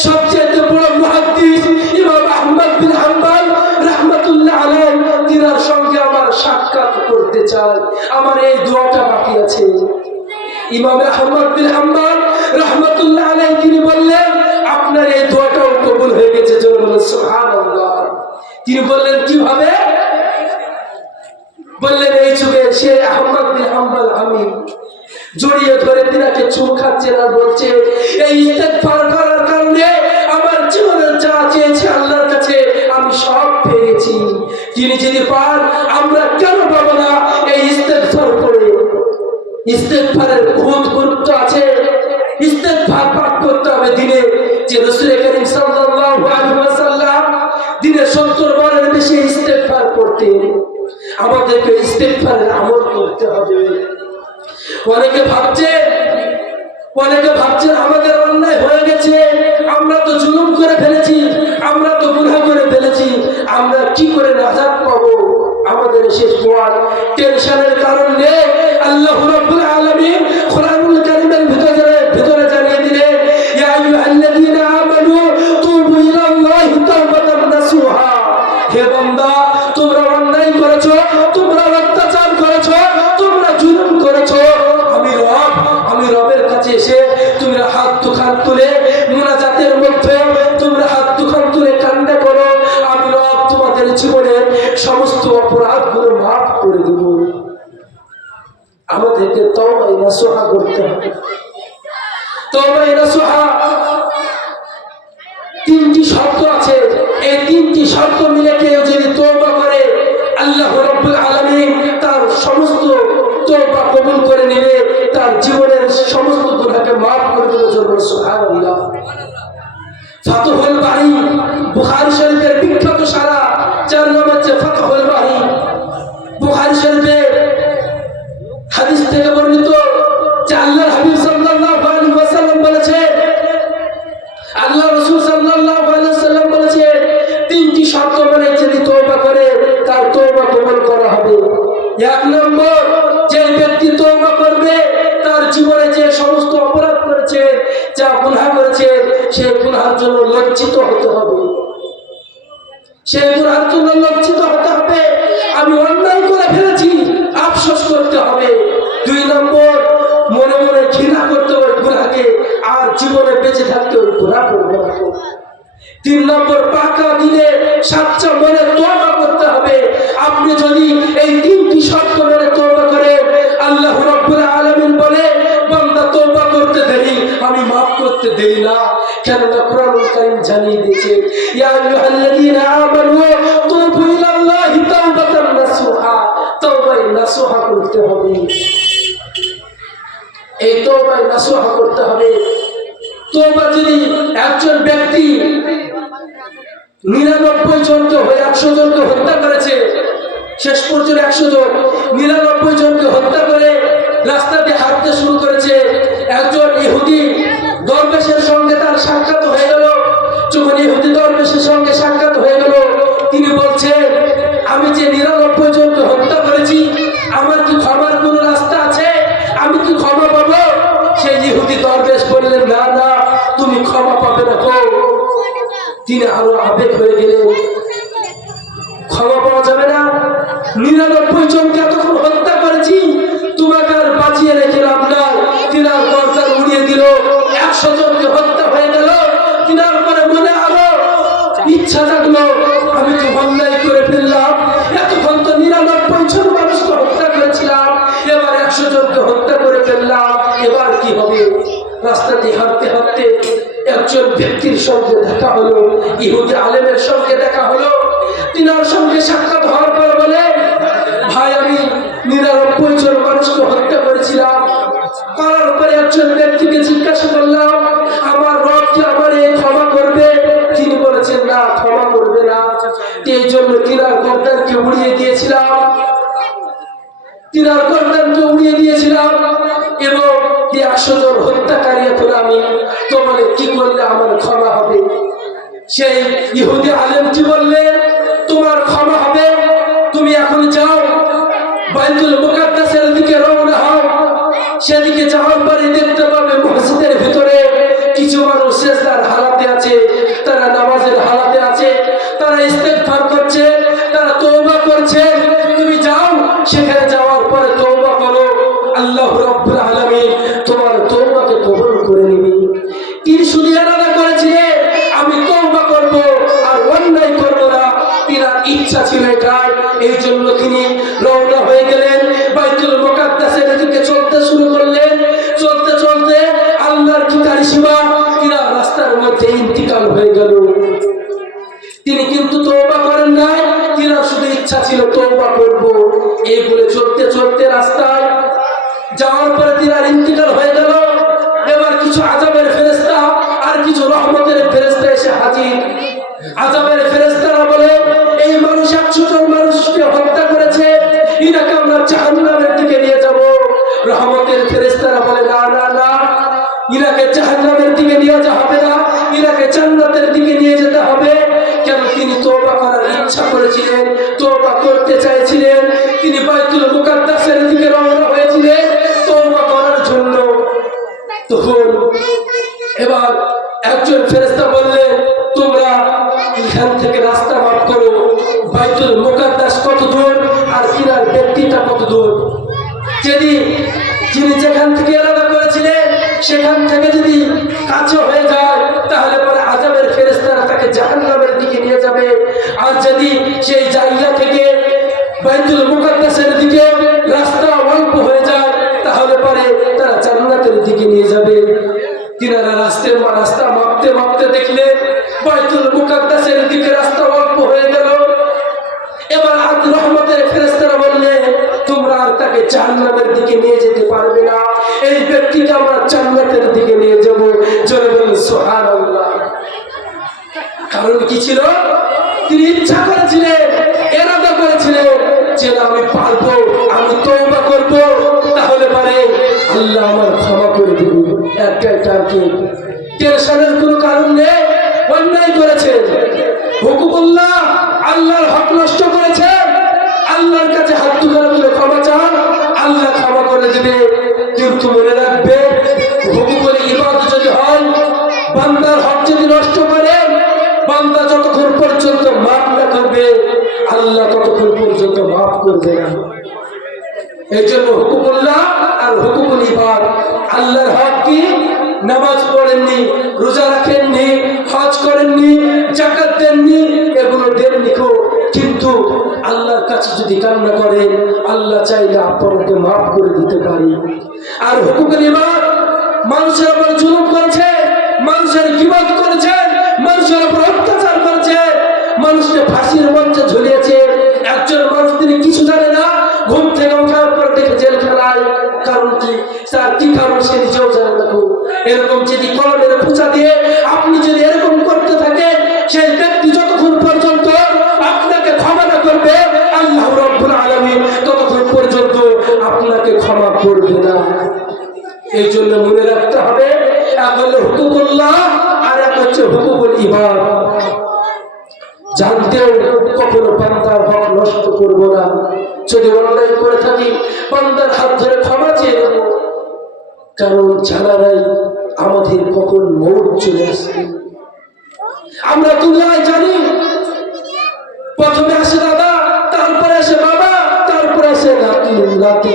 সবচেয়ে বড় মুহাদ্দিস ইমাম আহমদ বিন হাম্বল রাহমাতুল্লাহ আলাইহি, তিনার সঙ্গে আমার সাক্ষাৎ করতে চাই, আমার এই দোয়াটা বাকি আছে। ইমাম আহমদ বিন হাম্বল রাহমাতুল্লাহ আলাইহি তিনি বললেন, আপনার এই দোয়াটাও কবুল হয়ে গেছে। জোরে বলেন সুবহানাল্লাহ। তিনি বললেন, কিভাবে? বললেন, এই যুগে সে আহমদ বিন হাম্বল আমি জড়িয়ে ধরে তিনাকে চুম খাচ্ছে না, বলছে, এই ইস্তেগফার করার কারণে আমার জীবনে যা চেয়েছি আল্লাহর কাছে আমি সব পেয়েছি। তিনি যদি পান, আমরা কেন পাবো না? এই ইস্তেগফার করে। ইস্তেগফারের বহুত গুরুত্ব আছে। ইস্তেগফার পাঠ করতে হবে দিনে, যে রাসূল করিম সাল্লাল্লাহু আলাইহি ওয়াসাল্লাম দিনে 70 বারের বেশি ইস্তেগফার করতেন। আমাদেরকে ইস্তেগফারের আমল করতে হবে। অনেকে ভাবছেন আমাদের অন্যায় হয়ে গেছে, আমরা তো জুলুম করে ফেলেছি, আমরা তো গুনাহ শর্ত মিলে কেউ যদি তওবা করে আল্লাহ রাব্বুল আলামিন তার সমস্ত তওবা কবুল করে নেবে, তার জীবনের সমস্ত গুনাহকে মাফ করে দেবে। সুবহানাল্লাহ। ফাতহুল বারী বুখারী শরীফের বিখ্যাত সারা, যার নাম হচ্ছে ফাতহুল বারী। বুখারী শরীফে হাদিস থেকে বর্ণিত যে আল্লাহর হাবিব সাল্লাল্লাহু আলাইহি ওয়াসাল্লাম বলেছেন, আল্লাহ রাসূল সাল্লাল্লাহু আলাইহি ওয়াসাল্লাম বলেছেন, তিনটি শর্ত মানে যদি তওবা করে তার তওবা কবুল করা হবে। এক নম্বর, যে ব্যক্তি তওবা করবে তার জীবনে যে সমস্ত অপরাধ করেছে, যা গুনাহ করেছে, সেই গুনাহের জন্য লজ্জিত হতে হবে। সেই গুনাহের জন্য লজ্জিত হতে হবে, আমি অন্যায় করে ফেলেছি, আফসোস করতে হবে। দুই নম্বর, মনে মনে ঘৃণা করতে হবে গুনাহকে, আর জীবনে বেঁচে থাকতে ওই গুনাহ করবে না। তিন নম্বর, পাকা দিলে সাচ্চা মনে তওবা করতে হবে। আপনি যদি এই তিনটি শর্ত মেনে তওবা করেন, আল্লাহ রাব্বুল আলামিন বলে, বান্দা তওবা করতে দেরি, আমি মাফ করতে দেরি না। কেননা কোরআনুল কারীম জানিয়ে দিয়েছে, ইয়া আইয়ুহাল্লাযীনা আমানু তুবু ইলাল্লাহি তাওবাতান নাসুহা, তওবায়ে নাসুহা করতে হবে। এই তওবায়ে নাসুহা করতে হবে। তওবা যদি একজন ব্যক্তি 99 জনকে 100 জনকে হত্যা করেছে, শেষ পর্যন্ত 100 জন 99 জনকে হত্যা করে রাস্তা দিয়ে হাঁটতে শুরু করেছে, একজন ইহুদি দরবেশের সঙ্গে তার সাক্ষাৎ হয়ে গেল। যখন ইহুদি দরবেশের সঙ্গে সাক্ষাৎ হয়ে গেল, তিনি বলছেন, আমি যে 99 জনকে হত্যা করেছি, আমার কি ক্ষমার কোনো রাস্তা আছে? আমি কি ক্ষমা পাবো? সেই ইহুদি দরবেশ বললেন, না না, তুমি ক্ষমা পাবে না। তিনি আরো আবেগ হয়ে গেলেন, ক্ষমা পাওয়া যাবে না? 99 জনকে এতক্ষণ হত্যা করেছি, তোমাকে আর বাঁচিয়ে রেখে লাভ নাই। তিনার গর্দান উড়িয়ে দিল, 100 জনকে হত্যা হয়ে গেল। তিনার পরে মনে আরো ইচ্ছা জাগলো, আমি তো অন্যায় করে ফেললাম, এতক্ষণ তো 99 জন মানুষকে হত্যা করেছিলাম, এবার 100 জনকে হত্যা করে ফেললাম, এবার কি হবে? রাস্তা দিয়ে হাঁটতে হাঁটতে একজন ব্যক্তির সঙ্গে দেখা হলো, ইহুদি আলেমের সঙ্গে দেখা হলো। তিনার সঙ্গে সাক্ষাৎ হওয়ার পর বলে, ভাই, আমি 99 জন মানুষকে হত্যা করেছিলাম। করার পরে একজন ব্যক্তিকে জিজ্ঞাসা করলাম, আমার রব কি আমার এই ক্ষমা করবে? তিনি বলেছেন, না, ক্ষমা করবে না। এই জন্য তিনার গর্দানকে উড়িয়ে দিয়েছিলাম, তিনার গর্দানকে উড়িয়ে দিয়েছিলাম, এবং 100 জন হত্যাকারী এখন আমি। তো বলে, কি করলে আমার ক্ষমা হবে? সেই ইহুদি আলেমটি বললেন, তোমার ক্ষমা হবে, তুমি এখন যাও, বাইতুল মুকাদ্দাসের দিকে রওনা হও। সেদিকে যাওয়ার পরে দেখতে পাবে মসজিদের ভিতরে কিছু মানুষ সিজদার হালাতে আছে, তারা নামাজের হালাতে আছে, তারা ইস্তেগফার করছে, তারা তওবা করছে। তুমি যাও, সেখানে যাওয়ার পরে তওবা করো, আল্লাহ রাব্বুল আলামিন তোমার তওবাকে কবুল করে নেবে। তিনি শুধু এরাদা করেছিলেন, আমি তওবা করব আর অন্যায় করব না। তিনার ইচ্ছা ছিল এটাই, এই জন্য তিনি রওনা হয়ে গেলেন, বাইতুল মুকাদ্দাসের দিকে চলতে শুরু করলেন। চলতে চলতে আল্লাহর কি কারিশমা, তিনার রাস্তার মধ্যে ইন্তিকাল হয়ে গেল। তিনি কিন্তু তওবা করেন নাই, তিনার শুধু ইচ্ছা ছিল তওবা করব। এই বলে চলতে চলতে রাস্তায় যাওয়ার পরে তিনার ইন্তিকাল হয়ে গেল। এবার কিছু আযাবের ফেরেশতা আর কিছু রহমতের ফেরেশতা এসে হাজির। আযাবের ফেরেশতারা বলে, এই মানুষ 100 জন মানুষকে হত্যা করেছে, ইনাকে আমরা জাহান্নামের দিকে নিয়ে যাব। রহমতের ফেরেশতারা বলে, না না না, ইনাকে জাহান্নামের দিকে নিয়ে যাওয়া হবে না, ইনাকে জান্নাতের দিকে নিয়ে যেতে হবে। কেন? তিনি তওবা করার ইচ্ছা করেছিলেন, তওবা করতে চাইছিলেন, তিনি বাইতুল মুকাদ্দাসের দিকে রওনা হয়েছিলেন তওবা করার জন্য। তখন এবার একজন ফেরেশতা বললেন, তোমরা এখান থেকে রাস্তা মাপ করো, বাইতুল মুকাদ্দাস কত দূর আর তিনার ব্যক্তিটা কত দূর। যদি যিনি যেখান থেকে এলাকা করেছিলেন সেখান থেকে যদি কাছে হয়ে যায়, তাহলে পরে আযাবের ফেরেশতারা তাকে জাহান্নামের দিকে নিয়ে যাবে। আর যদি সেই জায়গা থেকে বাইতুল মুকাদ্দাসের দিকে রাস্তা অল্প হয়ে যায়, তাহলে পরে তারা জান্নাতের দিকে নিয়ে যাবে। তিনারা রাস্তা মাপতে মাপতে দেখলেন বাইতুল মুকাদ্দাসের দিকে রাস্তা অল্প হয়ে গেল। এবার আজ রহমতের ফেরেশতারা বললে তোমরা আর তাকে জান্নাতের দিকে নিয়ে যেতে পারবে না, এই ব্যক্তিকে আমরা জান্নাতের দিকে নিয়ে যাব। জোরে বলুন সুবহানাল্লাহ। কারণ কি ছিল? তিনি ইচ্ছা করেছিলেন, ইরাদা করেছিলেন যে আমি পারবো, আমি তওবা করব, তাহলে পারে আল্লাহ আমার ক্ষমা করে দিবেন। একটাই কি টেনশনের কোনো কারণ নেই। অন্যায় করেছেন, হুকুমুল্লাহ আল্লাহর হক নষ্ট করেছেন, আল্লাহর কাছে হাত তুলে ক্ষমা চান, আল্লাহ ক্ষমা করে দিবে। কিন্তু মনে রাখবে, হুকুমুল ইবাদত যদি হয়, বান্দার হক যদি নষ্ট করেন, বান্দা যতক্ষণ পর্যন্ত মাফ না করবে আল্লাহ ততক্ষণ পর্যন্ত মাফ করবে না। এই জন্য হুকুমুল্লাহ আর হুকুমুল ইবাদ, আল্লাহর হক কি? নামাজ পড়েননি, রোজা রাখেননি, হজ করেননি, যাকাত দেননি, এগুলো দেননি, কিন্তু আল্লাহর কাছে যদি কান্না করেন আল্লাহ চাইলে আপনাকে মাফ করে দিতে পারে। আর হুকুমুল ইবাদ, মানুষের উপর জুলুম করেছে, মানুষের গীবত করেছে, মানুষের উপর অত্যাচার করেছে, মানুষকে ফাঁসির মঞ্চে ঝুলিয়েছে। একজন মানুষ তিনি কিছু জানে না, ঘুম থেকে ওঠার পর দেখে জেলখানায়। কারণ কি? স্যার কি কারণ সে নিজেও জানে না। এরকম যদি কলমের পূজা দিয়ে আপনি যদি এরকম করতে থাকেন, সেই ব্যক্তি যতক্ষণ পর্যন্ত আপনাকে ক্ষমা না করবে আল্লাহ রাব্বুল আলামিন ততক্ষণ পর্যন্ত আপনাকে ক্ষমা করবে না। এই জন্য মনে রাখতে হবে, এক হলো হুকুমুল্লাহ আর এক হচ্ছে হুকুমুল ইবাদ। জানতেও কখনো বান্দার হক নষ্ট করব না। যদি অন্যায় করে থাকি বান্দার হাত ধরে ক্ষমা চেয়ে নেব, কারণ জানা নাই আমাদের কখন মৌত চলে আসবে। আমরা দুনিয়ায় জানি প্রথমে আসে দাদা, তারপরে আসে বাবা, তারপরে আসে নাতি,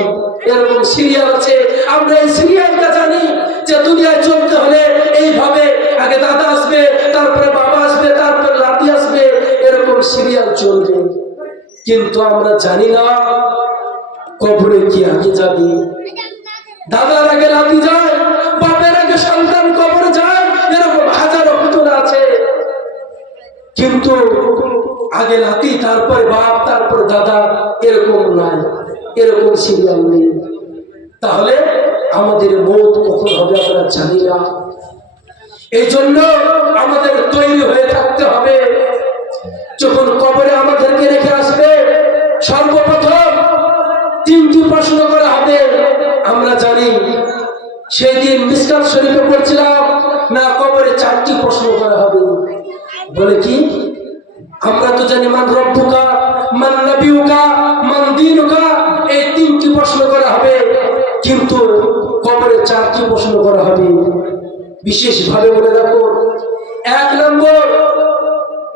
এরকম সিরিয়াল আছে। আমরা এই সিরিয়ালটা জানি যে দুনিয়ায় চলতে হলে এইভাবে আগে দাদা আসবে, তারপরে বাবা আসবে, তারপরে নাতি আসবে, এরকম সিরিয়াল চলবে। কিন্তু আমরা জানি না কবরে কি আগে যাবে। দাদার আগে নাতি যায়, বাপের আগে সন্তান কবরে যায়, এরকম হাজারো ঘটনা আছে। কিন্তু আগে নাতি, তারপরে বাপ, তারপরে দাদা, এরকম নাই, এরকম সিরিয়াল নেই। তাহলে আমাদের মৌত কখন হবে আমরা জানি না। এই জন্য আমাদের তৈরি হয়ে থাকতে হবে। যখন কবরে আমাদেরকে রেখে আসবে, সর্বপ্রথম তিনটি প্রশ্ন করা হবে। আমরা জানি সেই দিন মিশকাত শরীফে পড়ছিলাম না, কবরে চারটি প্রশ্ন করা হবে। বলে কি? আমরা তো জানি মান রব্বুকা, মান নবিয়ুকা, মান দীনুকা, এই তিনটি প্রশ্ন করা হবে। কিন্তু কবরে চারটি প্রশ্ন করা হবে। বিশেষভাবে মনে রাখো, 1 নম্বর,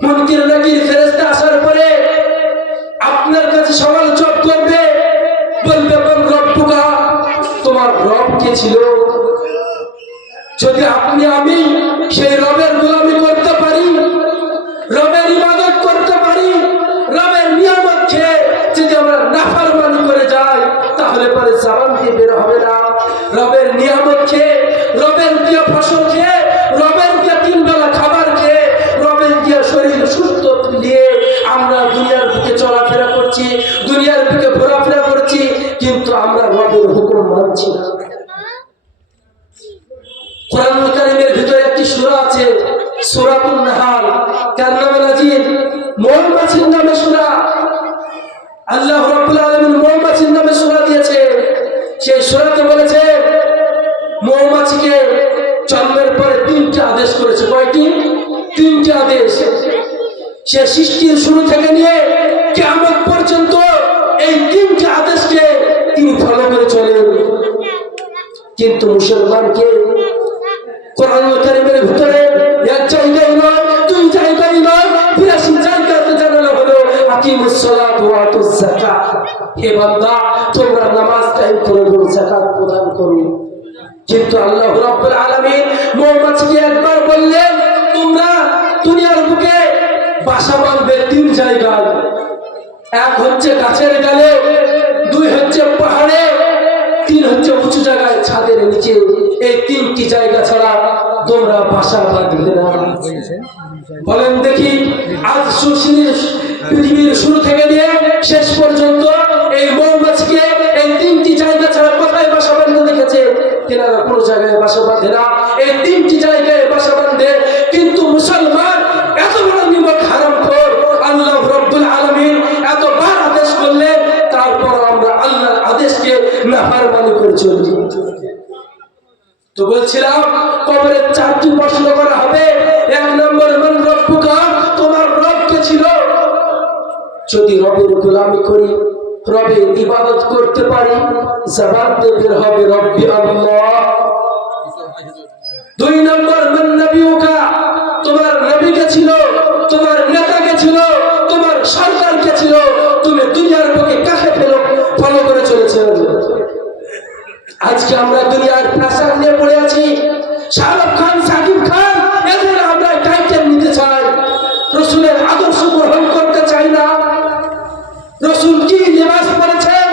মুনকির নাকির ফেরেশতা আসার পরে আপনার কাছে সওয়াল জবাব করবে, বলবে মান রব্বুকা, তোমার রব কে ছিল? যদি আপনি আমি সেই রবের গোলামি করতে পারি, রবের ইবাদত করতে পারি, রবের নিয়ামত খেয়ে যদি আমরা নাফরমানি করে যাই, তাহলে পরে জাবান দিয়ে বের হবে না। রবের নিয়ামত খেয়ে, রবের দিয়ে ফসল খেয়ে, রবের দিয়ে 3 বেলা খাবার খেয়ে, রবের দিয়ে শরীর সুস্থ নিয়ে আমরা দুনিয়ার বুকে চলাফেরা করছি, দুনিয়ার বুকে ঘোরাফেরা করছি, কিন্তু আমরা রবের হুকুম মানছি না। কোরআনুল কারীমের ভিতরে একটি সূরা আছে, সূরাতুন নাহাল, তার নামে নাজিল, মৌমাছির নামে সূরা। আল্লাহ রাব্বুল আলামিন মৌমাছির নামে সূরা দিয়েছে। সেই সূরাতে বলেছে মৌমাছিকে জন্মের পরে 3টি আদেশ করেছে। কয়টি? 3টি আদেশ। সে সৃষ্টির শুরু থেকে নিয়ে কিয়ামত পর্যন্ত এই 3টি আদেশকে তিনি ফলো করে চলেন। কিন্তু মুসলমানকে কোরআনুল কারীমের ভিতরে এক জায়গায় নয়, 2 জায়গায় নয়, 82 জায়গাতে জানানো হলো আকিমুস সালাত ওয়া আতুজ যাকাত। হে বান্দা, তোমরা নামাজ কায়েম করো, যাকাত প্রদান করো। কিন্তু আল্লাহ রাব্বুল আলামিন মৌমাছিকে একবার বললেন, তোমরা দুনিয়ার বুকে বাসা বাঁধবে 3 জায়গায়। 1 হচ্ছে গাছের ডালে, 2 হচ্ছে পাহাড়ে, 3 হচ্ছে উঁচু জায়গায় ছাদের নিচে। এই 3টি জায়গা ছাড়া তোমরা বাসা বাঁধবে না। বলেন দেখি, আজ পৃথিবীর শুরু থেকে নিয়ে শেষ পর্যন্ত এই মৌমাছিকে এই তিনটি জায়গা ছাড়া কোথায় বাসা বাঁধতে দেখেছে? তেনারা কোনো জায়গায় বাসা বাঁধে না, এই তিনটি জায়গায় বাসা বাঁধে। কিন্তু মুসলমান এত বড় নিমক হারামখোর, আল্লাহ রাব্বুল আলামিন এতবার আদেশ করলেন, তারপর আমরা আল্লাহর আদেশকে নাফরমানি করে চলি। তো বলছিলাম, কবরে চারটি প্রশ্ন করা হবে। এক নম্বর, মান রব্বুকা, তোমার রব কে ছিল? যদি রবের গোলামি করি, রবের ইবাদত করতে পারি, জবাব বের হবে রব্বি আল্লাহ। দুই নম্বর, মান নবিয়ুকা, তোমার নবী কে ছিল, তোমার নেতা কে ছিল, তোমার সরকার কে ছিল, তুমি দুনিয়ার বুকে কাকে ফলো করে চলেছে? আজকে আমরা দুনিয়ার ফ্যাশন নিয়ে পড়ে আছি। শাহরুখ খান, সাকিব খান, এদের আমরা টাইটেল নিতে চাই, রসুলের আদর্শ গ্রহণ করতে চাই না। রসুল কি লেবাস পরেছেন?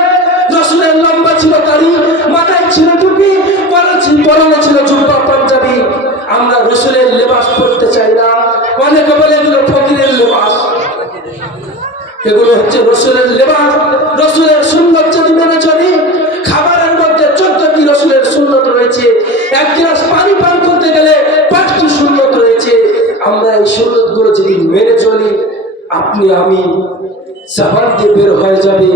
রসুলের লম্বা ছিল দাড়ি, মাথায় ছিল টুপি, পরনে ছিল জুব্বা পাঞ্জাবি। আমরা রসুলের লেবাস পরতে চাই না। অনেকে বলে এগুলো ফকিরের লেবাস, এগুলো হচ্ছে রসুলের লেবাস। রসুলের সুন্নত যদি মেনে চলি, খাবারের মধ্যে 14টি রসুলের সুন্নত রয়েছে, এক গ্লাস পানি পান করতে গেলে 5টি সুন্নত রয়েছে। আমরা এই সুন্নত গুলো যদি মেনে চলি, আপনি আমি জবান দিয়ে বের হয়ে যাবে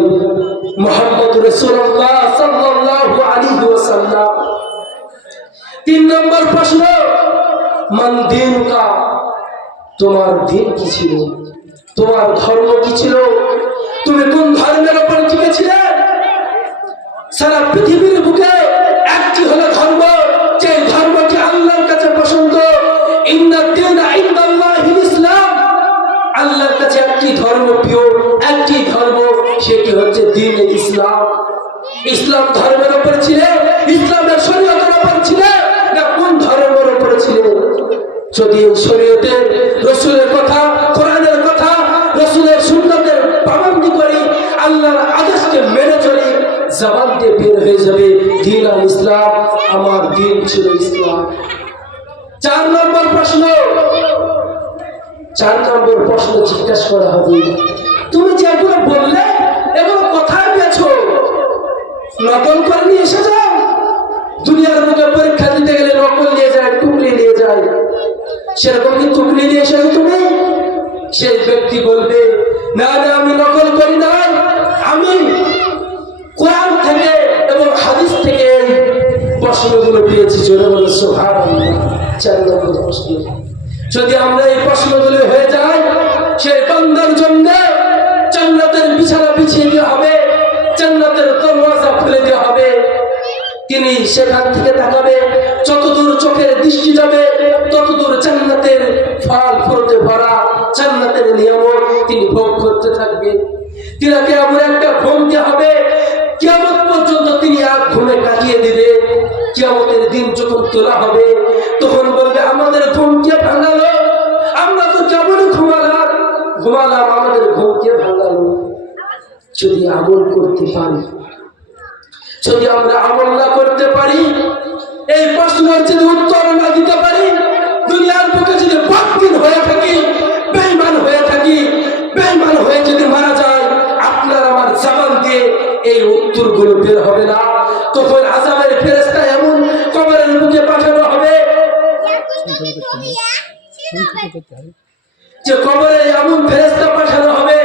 মুহাম্মদ রাসূলুল্লাহ সাল্লাল্লাহু আলাইহি ওয়াসাল্লাম। 3 নম্বর প্রশ্ন, মান দীনুকা, তোমার দিন কি ছিল, তোমার ধর্ম কি ছিল, তুমি কোন ধর্মের উপর টিকেছিলে? সারা পৃথিবীর বুকে একটি হলো ধর্ম, যে ধর্মটি আল্লাহর কাছে পছন্দ। ইন্নাদ দীনা ইনদাল্লাহিল ইসলাম, আল্লাহর কাছে একটি ধর্ম প্রিয়, একটি ধর্ম, সেটি হচ্ছে দ্বীন ইসলাম। ইসলাম ধর্মের উপর ছিল, ইসলামের শরীয়তের উপর ছিল, না কোন ধর্মের উপর ছিল? যদি শরীয়তের, রসুলের কথা, কোরআনের কথা, রসুলের সুন্নতের পাবন্দি করি, আল্লাহর আদেশকে মেনে চলি, জবান দিয়ে বের হয়ে যাবে দ্বীন আল ইসলাম, আমার দিন ছিল ইসলাম। 4 নম্বর প্রশ্ন, 4 নম্বর প্রশ্ন জিজ্ঞাসা করা হবে, তুমি যেগুলো বললে এগুলো কোথায় পেয়েছো? নকল করে নিয়ে এসে যাও। দুনিয়ার বুকে পরীক্ষা দিতে গেলে নকল নিয়ে যায়, টুকলি নিয়ে যায়, সেরকম কি টুকলি নিয়ে এসেছো তুমি? সেই ব্যক্তি বলবে, না না, আমি নকল করি না, আমি কোরআন থেকে এবং হাদিস থেকে প্রশ্নগুলো পেয়েছি। জোরে বলে সুবহানাল্লাহ। 4 নম্বর প্রশ্ন, যদি আমরা এই প্রশ্নগুলো হয়ে যায়, সেই বান্দার জন্য জান্নাতের বিছানা বিছিয়ে দেওয়া হবে, জান্নাতের দরওয়াজা খুলে দেওয়া হবে। তিনি সেখান থেকে তাকাবে, যতদূর চোখের দৃষ্টি যাবে ততদূর জান্নাতের ফল ফুলতে ভরা, জান্নাতের নিয়ামত তিনি ভোগ করতে থাকবে। তিনাকে এমন একটা ঘুম দেওয়া হবে, কিয়ামত পর্যন্ত তিনি আর ঘুমে কাটিয়ে দিবে। কিয়ামতের দিন যখন তোলা হবে, তখন বলবে, আমাদের ঘুম কে ভাঙালো? আমরা তো কেমন ঘুমালাম, আমাদের ঘুম কে ভাঙালো? যদি আমল করতে পারি, যদি আমরা আমল না করতে পারি, এই প্রশ্নের যদি উত্তর না দিতে পারি, দুনিয়ার বুকে যদি বাতিল হয়ে থাকি, বেঈমান হয়ে থাকি, বেঈমান হয়ে যদি মারা যায়, আপনার আমার জবান দিয়ে এই উত্তরগুলো বের হবে না। তখন আযাবের ফেরেশতা এমন কবরের বুকে পাঠানো হবে, যে কবরে এমন ফেরেশতা পাঠানো হবে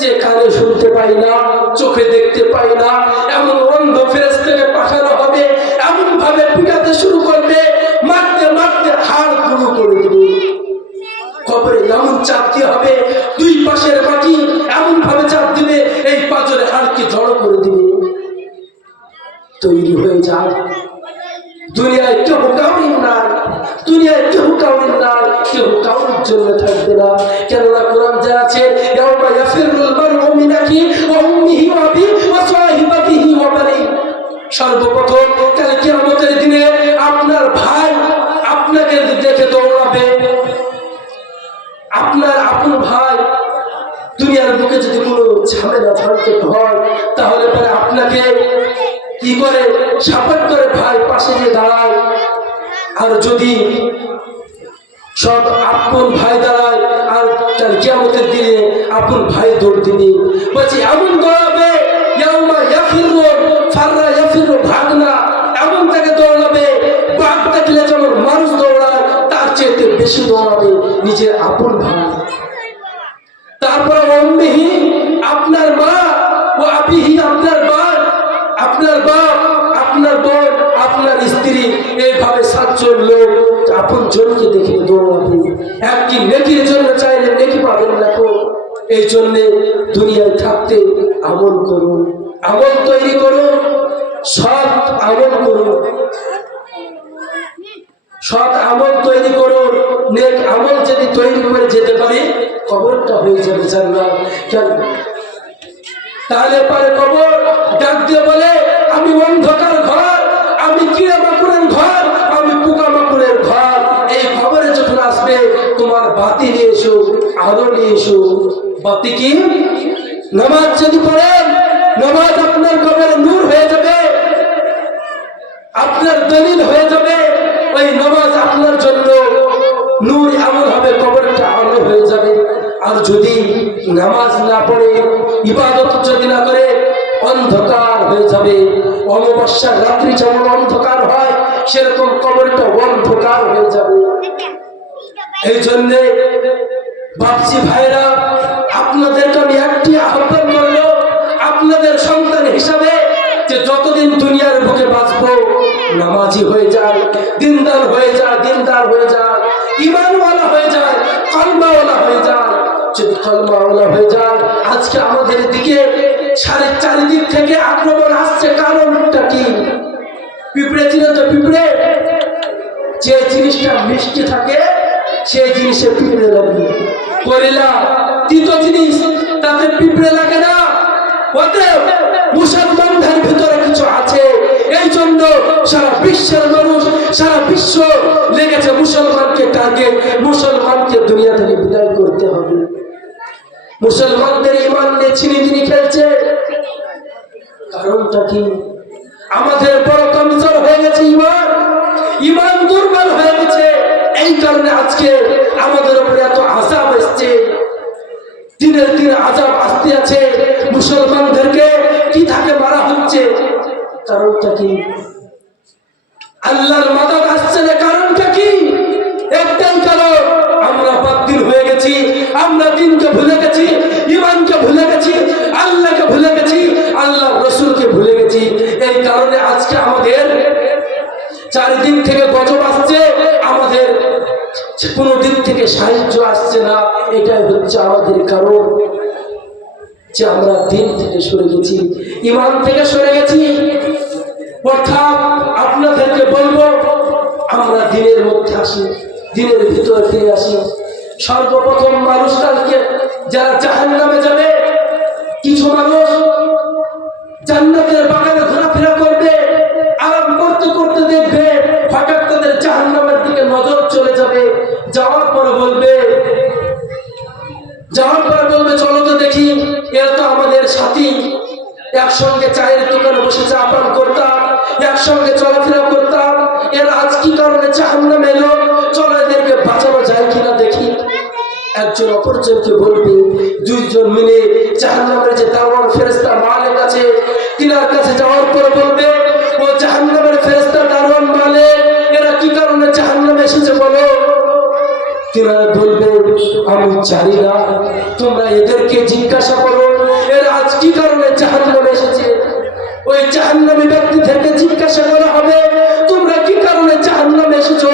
যে কানে শুনতে পাই না, চোখে দেখতে পাই না, এমন অন্ধ ফেরেশতাকে পাঠানো হবে, এমন ভাবে পিটাতে শুরু করবে, মারতে মারতে হাড় গুঁড়ো করে দেবে। কবরে এমন চাপ দিয়ে হবে, 2 পাশের মাটি এমন ভাবে চাপ দিবে, এই পাঁজরে হাড়কে জড়ো করে দিবে। তৈরি হয়ে যায়। দুনিয়ায় কেউ কাউরিন না, দুনিয়ায় কেউ কাউরিন না, কেউ কাউরির জন্য থাকবে না। কেননা কোরআন যা আছে, ইয়াউমা ইয়াফিরুল মারউ মিন আখিহি ওয়া উম্মিহি ওয়া আবিহি ওয়া সাহিবাতিহি ওয়া বানিহি। সর্বপ্রথম কাল কিয়ামতের দিনে আপনার ভাই আপনাকে দেখে দৌড়াবে। আপনার আপন ভাই দুনিয়ার বুকে যদি কোনো ঝামেলা ঝাড়তে হয়, তাহলে পরে আপনাকে কি করে সাপোর্ট করে ভাই পাশে গিয়ে দাঁড়ায়। আর যদি সব আপন ভাই দাঁড়ায়, আর তার কিয়ামতের দিনে আপন ভাই দৌড় দিবে। বলছি এমন দৌড়াবে, ইয়াউমা ইয়াফিরু ফাররা ইয়াফিরু ভাগনা, এমন তাকে দৌড়াবে বাঘ দেখলে যেমন মানুষ দৌড়ায় তার চেয়ে বেশি দৌড়াবে নিজের আপন ভাই। তারপরে উম্মিহি আপনার মা, ও আবিহি আপনার বাপ, আপনার বাপ, আপনার বোন, আপনার স্ত্রী, এইভাবে সাতজন লোক আপন জনকে দেখে দৌড়াবে। একটি নেকির জন্য চাইলে নেকি পাবেন না। এই জন্যে দুনিয়ায় থাকতে আমল করুন, আমল তৈরি করুন, সৎ আমল করুন, সৎ আমল তৈরি করুন। নেক আমল যদি তৈরি করে যেতে পারি কবরটা হয়ে যাবে জান্নাত। কেন? তাহলে পারে কবর ডাক দিয়ে বলে আমি অন্ধকার ঘর, আমি কিড়া মাকুড়ের ঘর, আমি পোকা মাকুড়ের ঘর। এই কবরে যখন আসবে তোমার বাতি নিয়ে এসো, আলো নিয়ে এসো। বাতি কি? নামাজ যদি পড়েন, নামাজ আপনার কবরে নূর হয়ে যাবে, আপনার দলিল হয়ে যাবে। ওই নামাজ আপনার জন্য নূর এমন হবে কবরটা আলো হয়ে যাবে। আর যদি নামাজ না পড়ে, ইবাদত যদি না করে, অন্ধকার হয়ে যাবে। অমাবস্যার রাত্রি যেমন অন্ধকার হয় সেরকম কবরটা অন্ধকার হয়ে যাবে। এই জন্যে বাপসি ভাইরা, আপনাদেরকে আমি একটি আহ্বান করলো, আপনাদের সন্তান হিসাবে যে যতদিন দুনিয়ার বুকে বাঁচবো নামাজি হয়ে যায়, দিনদার হয়ে যায়, দিনদার হয়ে যায়, ঈমানওয়ালা হয়ে যায়, কলমাওয়ালা হয়ে যায়। যদি কলমাওয়ালা হয়ে যায়, আজকে আমাদের দিকে চারিদিক থেকে আক্রমণ আসছে, কারণটা কি? পিঁপড়ে চিনে তো? পিঁপড়ে যে জিনিসটা মিষ্টি থাকে সেই জিনিসে পিঁপড়ে লাগে। করিলা তিতো জিনিস, তাতে পিঁপড়ে লাগে না। অতএব মুসলমানদের ভিতরে কিছু আছে, এই জন্য সারা বিশ্বের মানুষ, সারা বিশ্ব লেগেছে মুসলমানকে টার্গেট, মুসলমানকে দুনিয়া থেকে বিদায় করতে হবে। মুসলমানদের ঈমান নিয়ে ছিনিমিনি খেলছে। কারণটা কি? আমাদের বড় কমজোর হয়ে গেছে ঈমান, ঈমান দুর্বল হয়ে গেছে। এই কারণে আজকে আমাদের উপরে এত আযাব এসছে, দিনের দিন আযাব আসতে আছে। মুসলমানদেরকে কি থাকে মারা হচ্ছে। কারণটা কি? আল্লাহর মাদদ আসছে না। কারণটা কি? একটাই কারণ, আমরা বাতিল হয়ে গেছি, আমরা দিনকে ভুলে গেছি, ঈমানকে ভুলে গেছি, আল্লাহকে ভুলে গেছি, আল্লাহর রাসূলকে ভুলে গেছি। এই কারণে আজকে আমাদের চারিদিক থেকে গজব আসছে, আমাদের কোনো দিক থেকে সাহায্য আসছে না। এটাই হচ্ছে আমাদের কারণ যে আমরা দিন থেকে সরে গেছি, ঈমান থেকে সরে গেছি। অর্থাৎ আপনাদেরকে বলবো, আমরা দিনের মধ্যে আসি, দিনের ভিতরে ফিরে আসি। সর্বপ্রথম মানুষ কালকে যারা জাহান্নামে যাবে, কিছু মানুষ জান্নাতের বাগানে ঘোরাফেরা করবে, আরাম করতে করতে দেখবে হঠাৎ তাদের জাহান্নামের দিকে নজর চলে যাবে। যাওয়ার পরে বলবে চলো তো দেখি, এরা তো আমাদের সাথী, একসঙ্গে চায়ের দোকানে বসে চা পান করতাম, একসঙ্গে চলাফেরা করতাম, এরা আজ কি কারণে জাহান্নামে এলো, চলো এদেরকে বাঁচানো যায় কিনা দেখি। একজন অপরজনকে বলবে, দুইজন মিলে জাহান্নামের যে দারোয়ান ফেরেশতা মালিক আছে তিনার কাছে যাওয়ার পরে বলবে, ও জাহান্নামের ফেরেশতা দারোয়ান মালিক, এরা কি কারণে জাহান্নামে এসেছে বলো। তিনারা বলবে, আমি জানি না, তোমরা এদেরকে জিজ্ঞাসা করো, এরা আজ কি কারণে জাহান্নামে এসেছে। ওই জাহান্নামী ব্যক্তিদেরকে জিজ্ঞাসা করা হবে, তোমরা কি কারণে জাহান্নামে এসেছো।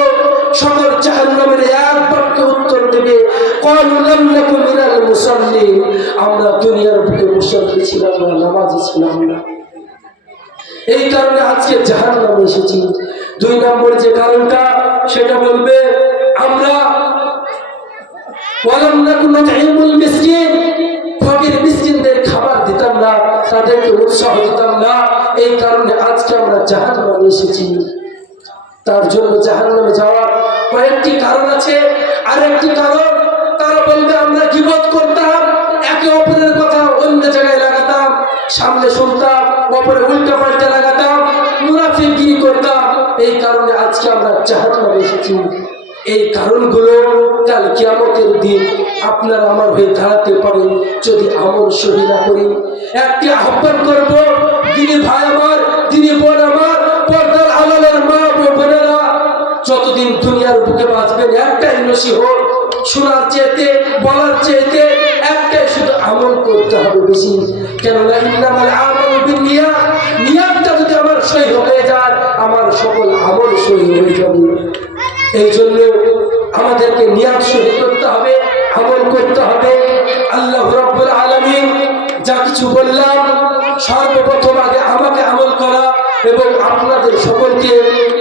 সকল জাহান্নামের এক বাক্যে উত্তর দেবে, ক্বালু লাম নাকু মিনাল মুসাল্লিন, আমরা দুনিয়ার বুকে মুসাল্লি ছিলাম না, নামাজি ছিলাম না, এই কারণে আজকে জাহান্নামে এসেছি। দুই নম্বর যে কারণটা সেটা বলবে, আমরা ওয়ালাম নাকু নুতঈমুল মিসকিন, ফকির মিসকিনদের খাবার দিতাম না, তাদেরকে উৎসাহ দিতাম না, এই কারণে আজকে আমরা জাহান্নামে এসেছি। তার জন্য জাহান্নামে যাওয়ার কয়েকটি কারণ আছে। আরেকটি কারণ, তারা বলবে আমরা গীবত করতাম, একে অপরের কথা অন্য জায়গায় লাগাতাম, সামনে শুনতাম, অপরে উল্টা পাল্টা লাগাতাম, মুনাফিকগিরি করতাম, এই কারণে আজকে আমরা জাহান্নামে এসেছি। এই কারণগুলো কাল কিয়ামতের দিন আপনার আমার হয়ে দাঁড়াতে পারে যদি আমল সহি না করি। একটি আহ্বান করব, দিনী ভাই আমার, দিনী বোন আমার, পর্দার আড়ালের মা বোনেরা, যতদিন দুনিয়ার বুকে বাঁচবেন একটাই নসিহত, শোনার চেয়েতে বলার চেয়েতে একটাই, শুধু আমল করতে হবে বেশি। কেননা ইন্নামাল আমালু বিন্নিয়াত, নিয়তটা যদি আমার সহি হয়ে যায় আমার সকল আমল সহি হয়ে যাবে। এই জন্য আমাদেরকে নিয়ত সহি করতে হবে, আমল করতে হবে। আল্লাহ রাব্বুল আলামিন যা কিছু বললাম সর্বপ্রথম আগে আমাকে আমল করা এবং আপনাদের সকলকে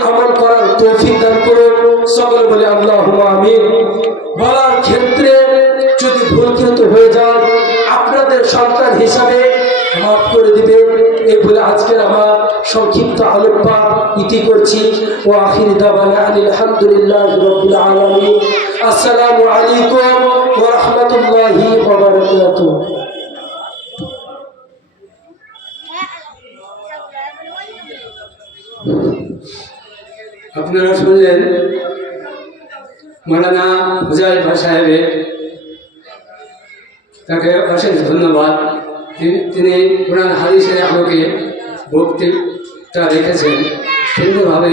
আমল করার তৌফিক দান করুন। সকলে বলে আল্লাহুম্মা আমিন। বলার ক্ষেত্রে যদি ভুলকৃত হয়ে যায় আপনাদের সন্তান হিসাবে মাফ করে দিবেন। এই বলে আজকের আমার সংক্ষিপ্ত আলোকপাত ইতি করছি। ও আখির দাওয়ানা আলহামদুলিল্লাহি রাব্বিল আলামিন। আসসালামু আলাইকুম ওয়া রাহমাতুল্লাহি ওয়া বারাকাতুহু। আপনারা শুনলেন মাওলানা হুজাইফা সাহেবের, তাকে অশেষ ধন্যবাদ। তিনি কোরআন হাদিসের আলোকে বক্তৃতা রেখেছেন, সুন্দরভাবে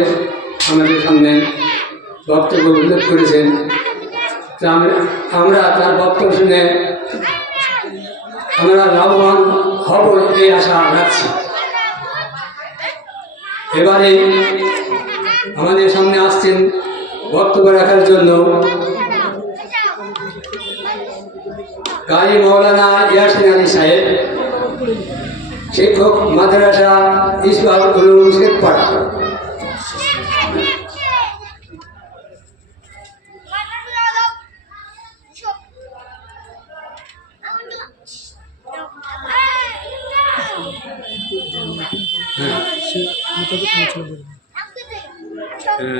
আমাদের সামনে বক্তব্য উল্লেখ করেছেন। তা আমরা তার বক্তব্য শুনে আমরা লাভবান হব এই আশা রাখছি। এবারে আমাদের সামনে আসছেন বক্তব্য রাখার জন্য কারি মাওলানা ইয়াসিন আলী সাহেব, শিক্ষক, মাদ্রাসা ইসবাহুল উলুম শেখপাড়া।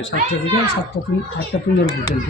সাতটা থেকে 7টা 15 পর্যন্ত।